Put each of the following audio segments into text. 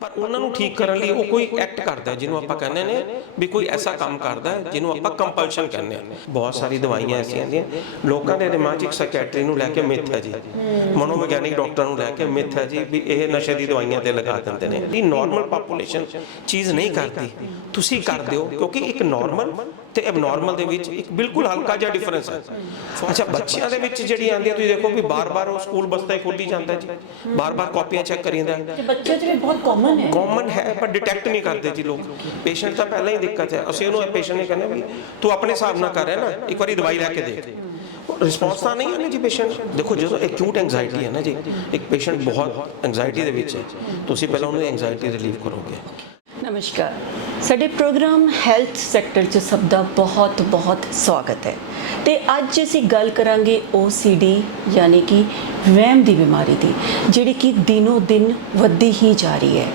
ਪਰ ਉਹਨਾਂ ਨੂੰ ਠੀਕ ਕਰਨ ਲਈ ਉਹ ਕੋਈ ਐਕਟ ਕਰਦਾ ਜਿਹਨੂੰ ਆਪਾਂ ਕਹਿੰਦੇ ਨੇ ਵੀ ਕੋਈ ਐਸਾ ਕੰਮ ਕਰਦਾ ਹੈ, ਜਿਹਨੂੰ ਆਪਾਂ ਕੰਪਲਸ਼ਨ ਕਹਿੰਦੇ ਆ ਬਹੁਤ ਸਾਰੀ ਦਵਾਈਆਂ ਐਸੀਆਂ ਦੀਆਂ ਲੋਕਾਂ ਦੇ ਦਿਮਾਗ 'ਚ ਇੱਕ ਸਾਈਕੈਟਰੀ ਨੂੰ ਲੈ ਕੇ ਮਿੱਥ ਹੈ ਜੀ। ਮਨੋਵਿਗਿਆਨਿਕ ਡਾਕਟਰ ਨੂੰ ਲੈ ਕੇ ਮਿੱਥ ਹੈ ਜੀ ਵੀ ਇਹ ਨਸ਼ੇ ਦੀ ਦਵਾਈਆਂ ਤੇ ਲਗਾ ਦਿੰਦੇ ਨੇ। ਇਹ ਨਾਰਮਲ ਪਾਪੂਲੇਸ਼ਨ ਚੀਜ਼ ਨਹੀਂ ਕਰਦੀ। ਤੁਸੀਂ ਕਰਦੇ ਹੋ ਕਿਉਂਕਿ ਇੱਕ ਨਾਰਮਲ ਤੇ ਐਬਨੋਰਮਲ ਦੇ ਵਿੱਚ ਇੱਕ ਬਿਲਕੁਲ ਹਲਕਾ ਜਿਹਾ ਡਿਫਰੈਂਸ ਹੈ। ਅੱਛਾ ਬੱਚਿਆਂ ਦੇ ਵਿੱਚ ਜਿਹੜੀ ਆਉਂਦੀ ਹੈ ਤੁਸੀਂ ਦੇਖੋ ਵੀ ਬਾਰ-ਬਾਰ ਉਹ ਸਕੂਲ ਬਸਤਾ ਹੀ ਖੋਲੀ ਜਾਂਦਾ ਜੀ। ਬਾਰ-ਬਾਰ ਕਾਪੀਆਂ ਚੈੱਕ ਕਰੀ ਜਾਂਦਾ। ਕਿ ਬੱਚੇ ਚ ਵੀ ਬਹੁਤ ਕਾਮਨ ਹੈ। ਕਾਮਨ ਹੈ ਪਰ ਡਿਟੈਕਟ ਨਹੀਂ ਕਰਦੇ ਜੀ ਲੋਕ। ਪੇਸ਼ੈਂਟ ਤਾਂ ਪਹਿਲਾਂ ਹੀ ਦਿੱਕਤ ਹੈ। ਅਸੀਂ ਉਹਨੂੰ ਪੇਸ਼ੈਂਟ ਨੇ ਕਹਿੰਦੇ ਵੀ ਤੂੰ ਆਪਣੇ ਹਿਸਾਬ ਨਾਲ ਕਰ ਰਿਹਾ ਨਾ ਇੱਕ ਵਾਰੀ ਦਵਾਈ ਲੈ ਕੇ ਦੇਖ। ਰਿਸਪੌਂਸ ਤਾਂ ਨਹੀਂ ਹੈ ਨਾ ਜੀ ਪੇਸ਼ੈਂਟ ਦੇਖੋ ਜਦੋਂ ਐਕਿਊਟ ਐਂਜ਼ਾਈਟੀ ਹੈ ਨਾ ਜੀ ਇੱਕ ਪੇਸ਼ੈਂਟ ਬਹੁਤ ਐਂਜ਼ਾਈਟੀ ਦੇ ਵਿੱਚ ਹੈ। ਤੁਸੀਂ ਪਹਿਲਾਂ ਉਹਨੂੰ ਐਂਜ਼ਾਈਟੀ ਰਿਲੀਵ ਕਰੋਗੇ। ਨਮਸਕਾਰ। ਸਾਡੇ ਪ੍ਰੋਗਰਾਮ ਹੈਲਥ ਸੈਕਟਰ 'ਚ ਸਭ ਦਾ ਬਹੁਤ ਬਹੁਤ ਸਵਾਗਤ ਹੈ। ਤੇ ਅੱਜ ਅਸੀਂ ਗੱਲ ਕਰਾਂਗੇ OCD ਯਾਨੀ ਕਿ ਵਹਿਮ ਦੀ ਬਿਮਾਰੀ ਦੀ, ਜਿਹੜੀ ਕਿ ਦਿਨੋ ਦਿਨ ਵੱਧਦੀ ਹੀ ਜਾ ਰਹੀ ਹੈ।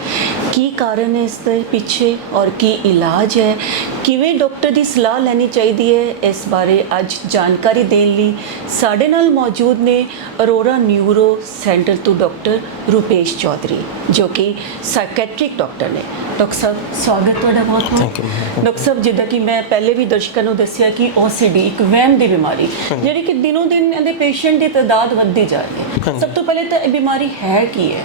ਕੀ ਕਾਰਨ ਹੈ ਇਸ ਦੇ ਪਿੱਛੇ ਔਰ ਕੀ ਇਲਾਜ ਹੈ? ਕਿਵੇਂ ਡਾਕਟਰ ਦੀ ਸਲਾਹ ਲੈਣੀ ਚਾਹੀਦੀ ਹੈ? ਇਸ ਬਾਰੇ ਅੱਜ ਜਾਣਕਾਰੀ ਦੇਣ ਲਈ ਸਾਡੇ ਨਾਲ ਮੌਜੂਦ ਨੇ ਅਰੋਰਾ ਨਿਊਰੋ ਸੈਂਟਰ ਤੋਂ ਡਾਕਟਰ ਰੂਪੇਸ਼ ਚੌਧਰੀ, ਜੋ ਕਿ ਸਾਈਕੈਟ੍ਰਿਕ ਡਾਕਟਰ ਨੇ। ਡਾਕਟਰ ਸਾਹਿਬ ਸਵਾਗਤ ਤੁਹਾਡਾ ਬਹੁਤ ਬਹੁਤ. ਡਾਕਟਰ ਸਾਹਿਬ ਜਿੱਦਾਂ ਕਿ ਮੈਂ ਪਹਿਲੇ ਵੀ ਦਰਸ਼ਕਾਂ ਨੂੰ ਦੱਸਿਆ ਕਿ OCD ਇੱਕ ਵਹਿਮ ਦੀ ਬਿਮਾਰੀ ਜਿਹੜੀ ਕਿ ਦਿਨੋਂ ਦਿਨ ਇਹਦੇ ਪੇਸ਼ੈਂਟ ਦੀ ਤਾਦਾਦ ਵੱਧਦੀ ਜਾ ਰਹੀ ਹੈ। ਸਭ ਤੋਂ ਪਹਿਲੇ ਤਾਂ ਇਹ ਬਿਮਾਰੀ ਹੈ ਕੀ ਹੈ?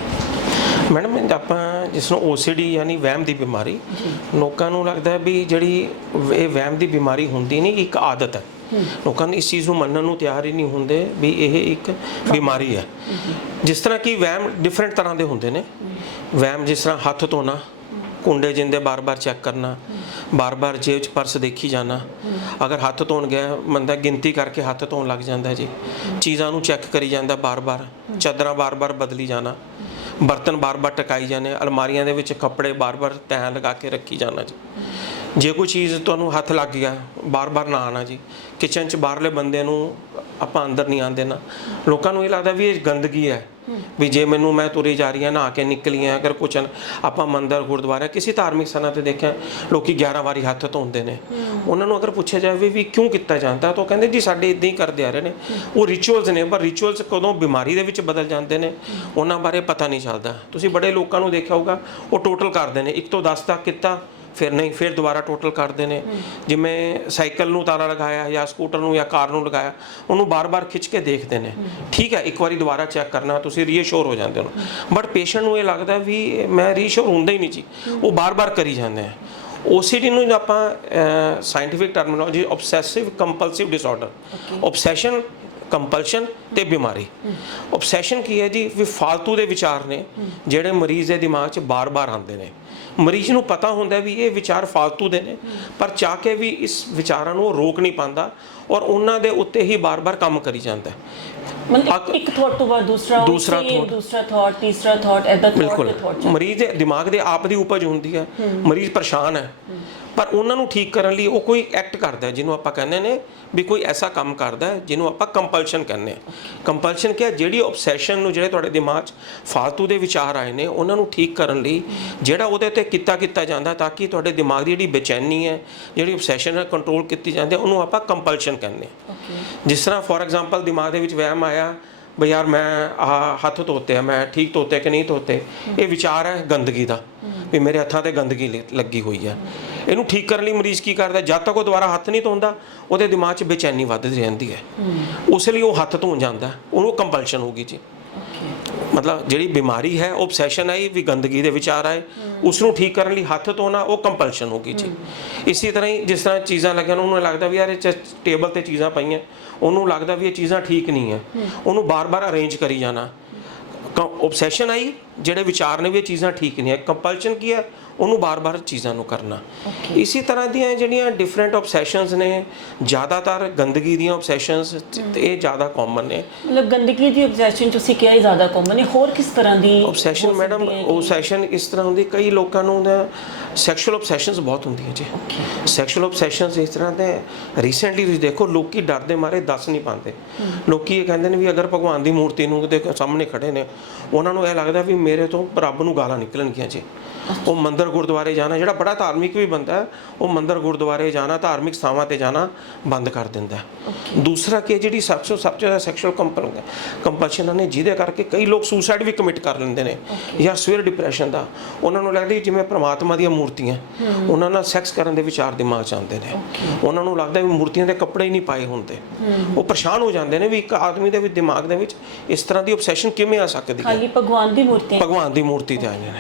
ਮੈਡਮ ਆਪਾਂ ਜਿਸ ਨੂੰ OCD ਯਾਨੀ ਵਹਿਮ ਦੀ ਬਿਮਾਰੀ ਲੋਕਾਂ ਨੂੰ ਲੱਗਦਾ ਹੈ ਵੀ ਜਿਹੜੀ ਇਹ ਵਹਿਮ ਦੀ ਬਿਮਾਰੀ ਹੁੰਦੀ ਨਹੀਂ ਇੱਕ ਆਦਤ ਹੈ। ਲੋਕਾਂ ਇਸ ਚੀਜ਼ ਨੂੰ ਮੰਨਣ ਨੂੰ ਤਿਆਰ ਹੀ ਨਹੀਂ ਹੁੰਦੇ ਵੀ ਇਹ ਇੱਕ ਬਿਮਾਰੀ ਹੈ। ਜਿਸ ਤਰ੍ਹਾਂ ਕਿ ਵਹਿਮ ਡਿਫਰੈਂਟ ਤਰ੍ਹਾਂ ਦੇ ਹੁੰਦੇ ਨੇ। ਵਹਿਮ ਜਿਸ ਤਰ੍ਹਾਂ ਹੱਥ ਧੋਣਾ ਕੁੰਡੇ ਜਿੰਦੇ ਬਾਰ-ਬਾਰ ਚੈੱਕ ਕਰਨਾ ਬਾਰ-ਬਾਰ ਜੇਬ 'ਚ ਪਰਸ ਦੇਖੀ ਜਾਣਾ। ਅਗਰ ਹੱਥ ਧੋਣ ਗਿਆ, ਬੰਦਾ ਗਿਣਤੀ ਕਰਕੇ ਹੱਥ ਧੋਣ ਲੱਗ ਜਾਂਦਾ ਜੀ। ਚੀਜ਼ਾਂ ਨੂੰ ਚੈੱਕ ਕਰੀ ਜਾਂਦਾ ਬਾਰ-ਬਾਰ ਚਾਦਰਾਂ ਬਾਰ-ਬਾਰ ਬਦਲੀ ਜਾਣਾ। ਬਰਤਨ ਬਾਰ-ਬਾਰ ਟਕਾਈ ਜਾਣੇ ਅਲਮਾਰੀਆਂ ਦੇ ਵਿੱਚ ਕੱਪੜੇ ਬਾਰ-ਬਾਰ ਤੈਅ ਲਗਾ ਕੇ ਰੱਖੀ ਜਾਣਾ ਜੀ। ਜੇ ਕੋਈ ਚੀਜ਼ ਤੁਹਾਨੂੰ ਹੱਥ ਲੱਗ ਗਿਆ, ਬਾਰ-ਬਾਰ ਨਾ ਆਣਾ ਜੀ ਕਿਚਨ 'ਚ ਬਾਹਰਲੇ ਬੰਦੇ ਨੂੰ ਆਪਾਂ ਅੰਦਰ ਨਹੀਂ ਆਉਣ ਦੇਣਾ। ਲੋਕਾਂ ਨੂੰ ਇਹ ਲੱਗਦਾ ਵੀ ਇਹ ਗੰਦਗੀ ਹੈ, ਵੀ ਜੇ ਮੈਨੂੰ ਮੈਂ ਤੁਰੀ ਜਾ ਰਹੀ ਹਾਂ, ਨਹਾ ਕੇ ਨਿਕਲੀ ਹਾਂ, ਅਗਰ ਕੁਛ ਆਪਾਂ ਮੰਦਰ, ਗੁਰਦੁਆਰਾ, ਕਿਸੇ ਧਾਰਮਿਕ ਸਥਾਨਾਂ ਤੇ ਦੇਖਿਆ, ਲੋਕੀ 11 ਵਾਰੀ ਹੱਥ ਧੋਂਦੇ ਨੇ। ਉਹਨਾਂ ਨੂੰ ਅਗਰ ਪੁੱਛਿਆ ਜਾਵੇ ਵੀ ਕਿਉਂ ਕੀਤਾ ਜਾਂਦਾ, ਤਾਂ ਉਹ ਕਹਿੰਦੇ ਜੀ ਸਾਡੇ ਇਦਾਂ ਹੀ ਕਰਦੇ ਆ ਰਹੇ ਨੇ। ਉਹ ਰਿਚੁਅਲਸ ਨੇ, ਪਰ ਰਿਚੁਅਲਸ ਕਦੋਂ ਬਿਮਾਰੀ ਦੇ ਵਿੱਚ ਬਦਲ ਜਾਂਦੇ ਨੇ, ਉਹਨਾਂ ਬਾਰੇ ਪਤਾ ਨਹੀਂ ਚੱਲਦਾ। ਤੁਸੀਂ ਬੜੇ ਲੋਕਾਂ ਨੂੰ ਦੇਖਿਆ ਹੋਊਗਾ, ਉਹ ਟੋਟਲ ਕਰਦੇ ਨੇ। 1 ਤੋਂ 10 ਤੱਕ ਕੀਤਾ ਫਿਰ ਨਹੀਂ ਫਿਰ ਦੁਬਾਰਾ ਟੋਟਲ ਕਰਦੇ ਨੇ। ਜਿਵੇਂ ਸਾਈਕਲ ਨੂੰ ਤਾਲਾ ਲਗਾਇਆ ਜਾਂ ਸਕੂਟਰ ਨੂੰ ਜਾਂ ਕਾਰ ਨੂੰ ਲਗਾਇਆ ਉਹਨੂੰ ਬਾਰ-ਬਾਰ ਖਿੱਚ ਕੇ ਦੇਖਦੇ ਨੇ। ਠੀਕ ਹੈ ਇੱਕ ਵਾਰੀ ਦੁਬਾਰਾ ਚੈੱਕ ਕਰਨਾ ਤੁਸੀਂ ਰੀਅਸ਼ੋਰ ਹੋ ਜਾਂਦੇ ਹੋ। ਬਟ ਪੇਸ਼ੈਂਟ ਨੂੰ ਇਹ ਲੱਗਦਾ ਵੀ ਮੈਂ ਰੀਅਸ਼ੋਰ ਹੁੰਦਾ ਹੀ ਨਹੀਂ ਜੀ। ਉਹ ਬਾਰ-ਬਾਰ ਕਰੀ ਜਾਂਦੇ ਆ। OCD ਨੂੰ ਆਪਾਂ scientific terminology obsessive compulsive disorder obsession compulsion ਤੇ ਬਿਮਾਰੀ। ਆਬਸੈਸ਼ਨ ਕੀ ਹੈ ਜੀ? ਵੀ ਫालतू ਦੇ ਵਿਚਾਰ ਨੇ ਜਿਹੜੇ ਮਰੀਜ਼ ਦੇ ਦਿਮਾਗ 'ਚ ਬਾਰ-ਬਾਰ ਆਉਂਦੇ ਨੇ। ਮਰੀਜ਼ ਨੂੰ ਪਤਾ ਹੁੰਦਾ ਵੀ ਇਹ ਵਿਚਾਰ ਫालतू ਦੇ ਨੇ ਪਰ ਚਾਹ ਕੇ ਵੀ ਇਸ ਵਿਚਾਰਾਂ ਨੂੰ ਰੋਕ ਨਹੀਂ ਪਾਉਂਦਾ ਔਰ ਉਹਨਾਂ ਦੇ ਉੱਤੇ ਹੀ ਬਾਰ-ਬਾਰ ਕੰਮ ਕਰੀ ਜਾਂਦਾ ਮਤਲਬ ਇੱਕ ਥਾਟ ਤੋਂ ਬਾਅਦ ਦੂਸਰਾ ਦੂਸਰਾ thought। ਦੂਸਰਾ ਥਾਟ ਤੀਸਰਾ ਥਾਟ ਐਦਾਂ ਥਾਟ ਬਿਲਕੁਲ। ਥਾਟ ਮਰੀਜ਼ ਦੇ ਦਿਮਾਗ ਦੇ ਆਪ ਦੀ ਉਪਜ ਹੁੰਦੀ ਹੈ। ਮਰੀਜ਼ ਪਰੇਸ਼ਾਨ ਹੈ। ਪਰ ਉਹਨਾਂ ਨੂੰ ਠੀਕ ਕਰਨ ਲਈ ਉਹ ਕੋਈ ਐਕਟ ਕਰਦਾ ਜਿਹਨੂੰ ਆਪਾਂ ਕਹਿੰਦੇ ਨੇ ਵੀ ਕੋਈ ਐਸਾ ਕੰਮ ਕਰਦਾ ਜਿਹਨੂੰ ਆਪਾਂ ਕੰਪਲਸ਼ਨ ਕਹਿੰਦੇ ਆ ਕੰਪਲਸ਼ਨ ਕੀ ਹੈ? ਜਿਹੜੀ ਆਬਸੈਸ਼ਨ ਨੂੰ ਜਿਹੜੇ ਤੁਹਾਡੇ ਦਿਮਾਗ 'ਚ ਫालतू ਦੇ ਵਿਚਾਰ ਆਏ ਨੇ ਉਹਨਾਂ ਨੂੰ ਠੀਕ ਕਰਨ ਲਈ ਜਿਹੜਾ ਉਹਦੇ ਤੇ ਕੀਤਾ ਕੀਤਾ ਜਾਂਦਾ ਤਾਂ ਕਿ ਤੁਹਾਡੇ ਦਿਮਾਗ ਦੀ ਜਿਹੜੀ ਬੇਚੈਨੀ ਹੈ ਜਿਹੜੀ ਆਬਸੈਸ਼ਨ ਹੈ ਕੰਟਰੋਲ ਕੀਤੀ ਜਾਂਦੀ ਹੈ ਉਹਨੂੰ ਆਪਾਂ ਕੰਪਲਸ਼ਨ ਕਹਿੰਦੇ ਆ ਜਿਸ ਤਰ੍ਹਾਂ ਫੋਰ ਐਗਜ਼ਾਮਪਲ ਦਿਮਾਗ ਦੇ ਵਿੱਚ ਵਹਿਮ ਆਇਆ ਬਈ ਯਾਰ ਮੈਂ ਆਹ ਹੱਥ ਧੋਤੇ ਆ ਮੈਂ ਠੀਕ ਧੋਤੇ ਕਿ ਨਹੀਂ ਧੋਤੇ ਇਹ ਵਿਚਾਰ ਹੈ ਗੰਦਗੀ ਦਾ ਵੀ ਮੇਰੇ ਹੱਥਾਂ ਤੇ ਗੰਦਗੀ ਲੱਗੀ ਹੋਈ ਹੈ। ਇਹਨੂੰ ਠੀਕ ਕਰਨ ਲਈ ਮਰੀਜ਼ ਕੀ ਕਰਦਾ? ਜਦ ਤੱਕ ਉਹ ਦੁਬਾਰਾ ਹੱਥ ਨਹੀਂ ਧੋਂਦਾ ਉਹਦੇ ਦਿਮਾਗ 'ਚ ਬੇਚੈਨੀ ਵੱਧਦੀ ਰਹਿੰਦੀ ਹੈ। ਉਸ ਲਈ ਉਹ ਹੱਥ ਧੋਣ ਜਾਂਦਾ ਉਹਨੂੰ ਕੰਪਲਸ਼ਨ ਹੋਗੀ ਜੀ। ਮਤਲਬ ਜਿਹੜੀ ਬਿਮਾਰੀ ਹੈ ਆਬਸੈਸ਼ਨ ਆਈ ਵੀ ਗੰਦਗੀ ਦੇ ਵਿਚਾਰ ਆਏ। ਉਸ ਨੂੰ ਠੀਕ ਕਰਨ ਲਈ ਹੱਥ ਧੋਣਾ ਉਹ ਕੰਪਲਸ਼ਨ ਹੋਗੀ ਜੀ। ਇਸੇ ਤਰ੍ਹਾਂ ਹੀ ਜਿਸ ਤਰ੍ਹਾਂ ਚੀਜ਼ਾਂ ਲੱਗਣ ਉਹਨੂੰ ਲੱਗਦਾ ਵੀ ਯਾਰ ਇਹ ਟੇਬਲ ਤੇ ਚੀਜ਼ਾਂ ਪਈਆਂ। ਉਹਨੂੰ ਲੱਗਦਾ ਵੀ ਇਹ ਚੀਜ਼ਾਂ ਠੀਕ ਨਹੀਂ ਹੈ। ਉਹਨੂੰ ਬਾਰ-ਬਾਰ ਅਰੇਂਜ ਕਰੀ ਜਾਣਾ। ਆਬਸੈਸ਼ਨ ਆਈ ਜਿਹੜੇ ਵਿਚਾਰ ਨੇ ਵੀ ਇਹ ਚੀਜ਼ਾਂ ਠੀਕ ਨਹੀਂ ਹੈ। ਕੰਪਲਸ਼ਨ ਕੀ ਹੈ? ਉਹਨੂੰ ਬਾਰ-ਬਾਰ ਚੀਜ਼ਾਂ ਨੂੰ ਕਰਨਾ। ਇਸੇ ਤਰ੍ਹਾਂ ਦੀਆਂ ਜਿਹੜੀਆਂ ਡਿਫਰੈਂਟ ਆਬਸੈਸ਼ਨਸ ਨੇ ਜ਼ਿਆਦਾਤਰ ਗੰਦਗੀ ਦੀਆਂ ਆਬਸੈਸ਼ਨਸ ਤੇ ਇਹ ਜ਼ਿਆਦਾ ਕਾਮਨ ਨੇ। ਮਤਲਬ ਗੰਦਗੀ ਦੀ ਆਬਸੈਸ਼ਨ ਤੁਸੀਂ ਕਿਹਾ ਇਹ ਜ਼ਿਆਦਾ ਕਾਮਨ ਹੈ ਹੋਰ ਕਿਸ ਤਰ੍ਹਾਂ ਦੀ ਆਬਸੈਸ਼ਨ ਹੋ ਮੈਡਮ ਹੈ? ਆਬਸੈਸ਼ਨ ਇਸ ਤਰ੍ਹਾਂ ਹੁੰਦੀ ਕਈ ਲੋਕਾਂ ਨੂੰ ਦਾ ਸੈਕਸ਼ੂਅਲ ਆਬਸੈਸ਼ਨਸ ਬਹੁਤ ਹੁੰਦੀਆਂ ਜੀ। ਸੈਕਸ਼ੂਅਲ ਆਬਸੈਸ਼ਨਸ ਇਸ ਤਰ੍ਹਾਂ ਦੇ ਰੀਸੈਂਟਲੀ ਤੁਸੀਂ ਦੇਖੋ ਲੋਕੀ ਡਰਦੇ ਮਾਰੇ ਦੱਸ ਨਹੀਂ ਪਾਉਂਦੇ। ਲੋਕੀ ਇਹ ਕਹਿੰਦੇ ਨੇ ਵੀ ਅਗਰ ਭਗਵਾਨ ਦੀ ਮੂਰਤੀ ਨੂੰ ਦੇਖੋ ਸਾਹਮਣੇ ਖੜੇ ਨੇ ਉਹਨਾਂ ਨੂੰ ਇਹ ਲੱਗਦਾ ਵੀ ਮੇਰੇ ਤੋਂ ਰੱਬ ਨੂੰ ਗਾਲਾਂ ਨਿਕਲਣਗੀਆਂ ਜੀ। ਉਹ ਮੰਦਰ ਗੁਰਦੁਆਰੇ ਜਾਣਾ ਜਿਹੜਾ ਬੜਾ ਧਾਰਮਿਕ ਵੀ ਬੰਦਾ ਹੈ ਉਹ ਮੰਦਰ ਗੁਰਦੁਆਰੇ ਜਾਣਾ ਧਾਰਮਿਕ ਸਥਾਵਾਂ ਤੇ ਜਾਣਾ ਬੰਦ ਕਰ ਦਿੰਦਾ। ਦੂਸਰਾ ਕਿ ਜਿਹੜੀ ਸਭ ਤੋਂ ਸਭ ਤੋਂ ਜ਼ਿਆਦਾ ਸੈਕਸ਼ੂਅਲ ਕੰਪਲਸ਼ਨ ਨੇ ਜਿਹਦੇ ਕਰਕੇ ਕਈ ਲੋਕ ਸੁਸਾਈਡ ਵੀ ਕਮਿਟ ਕਰ ਲੈਂਦੇ ਨੇ ਜਾਂ ਸਵੇਰ ਡਿਪਰੈਸ਼ਨ ਦਾ। ਉਹਨਾਂ ਨੂੰ ਲੱਗਦਾ ਜਿਵੇਂ ਪ੍ਰਮਾਤਮਾ ਦੀਆਂ ਮੂਰਤੀਆਂ ਉਹਨਾਂ ਨਾਲ ਸੈਕਸ ਕਰਨ ਦੇ ਵਿਚਾਰ ਦਿਮਾਗ 'ਚ ਆਉਂਦੇ ਨੇ। ਉਹਨਾਂ ਨੂੰ ਲੱਗਦਾ ਵੀ ਮੂਰਤੀਆਂ ਦੇ ਕੱਪੜੇ ਹੀ ਨਹੀਂ ਪਾਏ ਹੁੰਦੇ। ਉਹ ਪਰੇਸ਼ਾਨ ਹੋ ਜਾਂਦੇ ਨੇ ਵੀ ਇੱਕ ਆਦਮੀ ਦੇ ਵਿੱਚ ਦਿਮਾਗ ਦੇ ਵਿੱਚ ਇਸ ਤਰ੍ਹਾਂ ਦੀ obsession ਕਿਵੇਂ ਆ ਸਕਦੀ ਹੈ? ਖਾਲੀ ਭਗਵਾਨ ਦੀ ਮੂਰਤੀਆਂ। ਭਗਵਾਨ ਦੀ ਮੂਰਤੀ ਤੇ ਆਏ ਨੇ।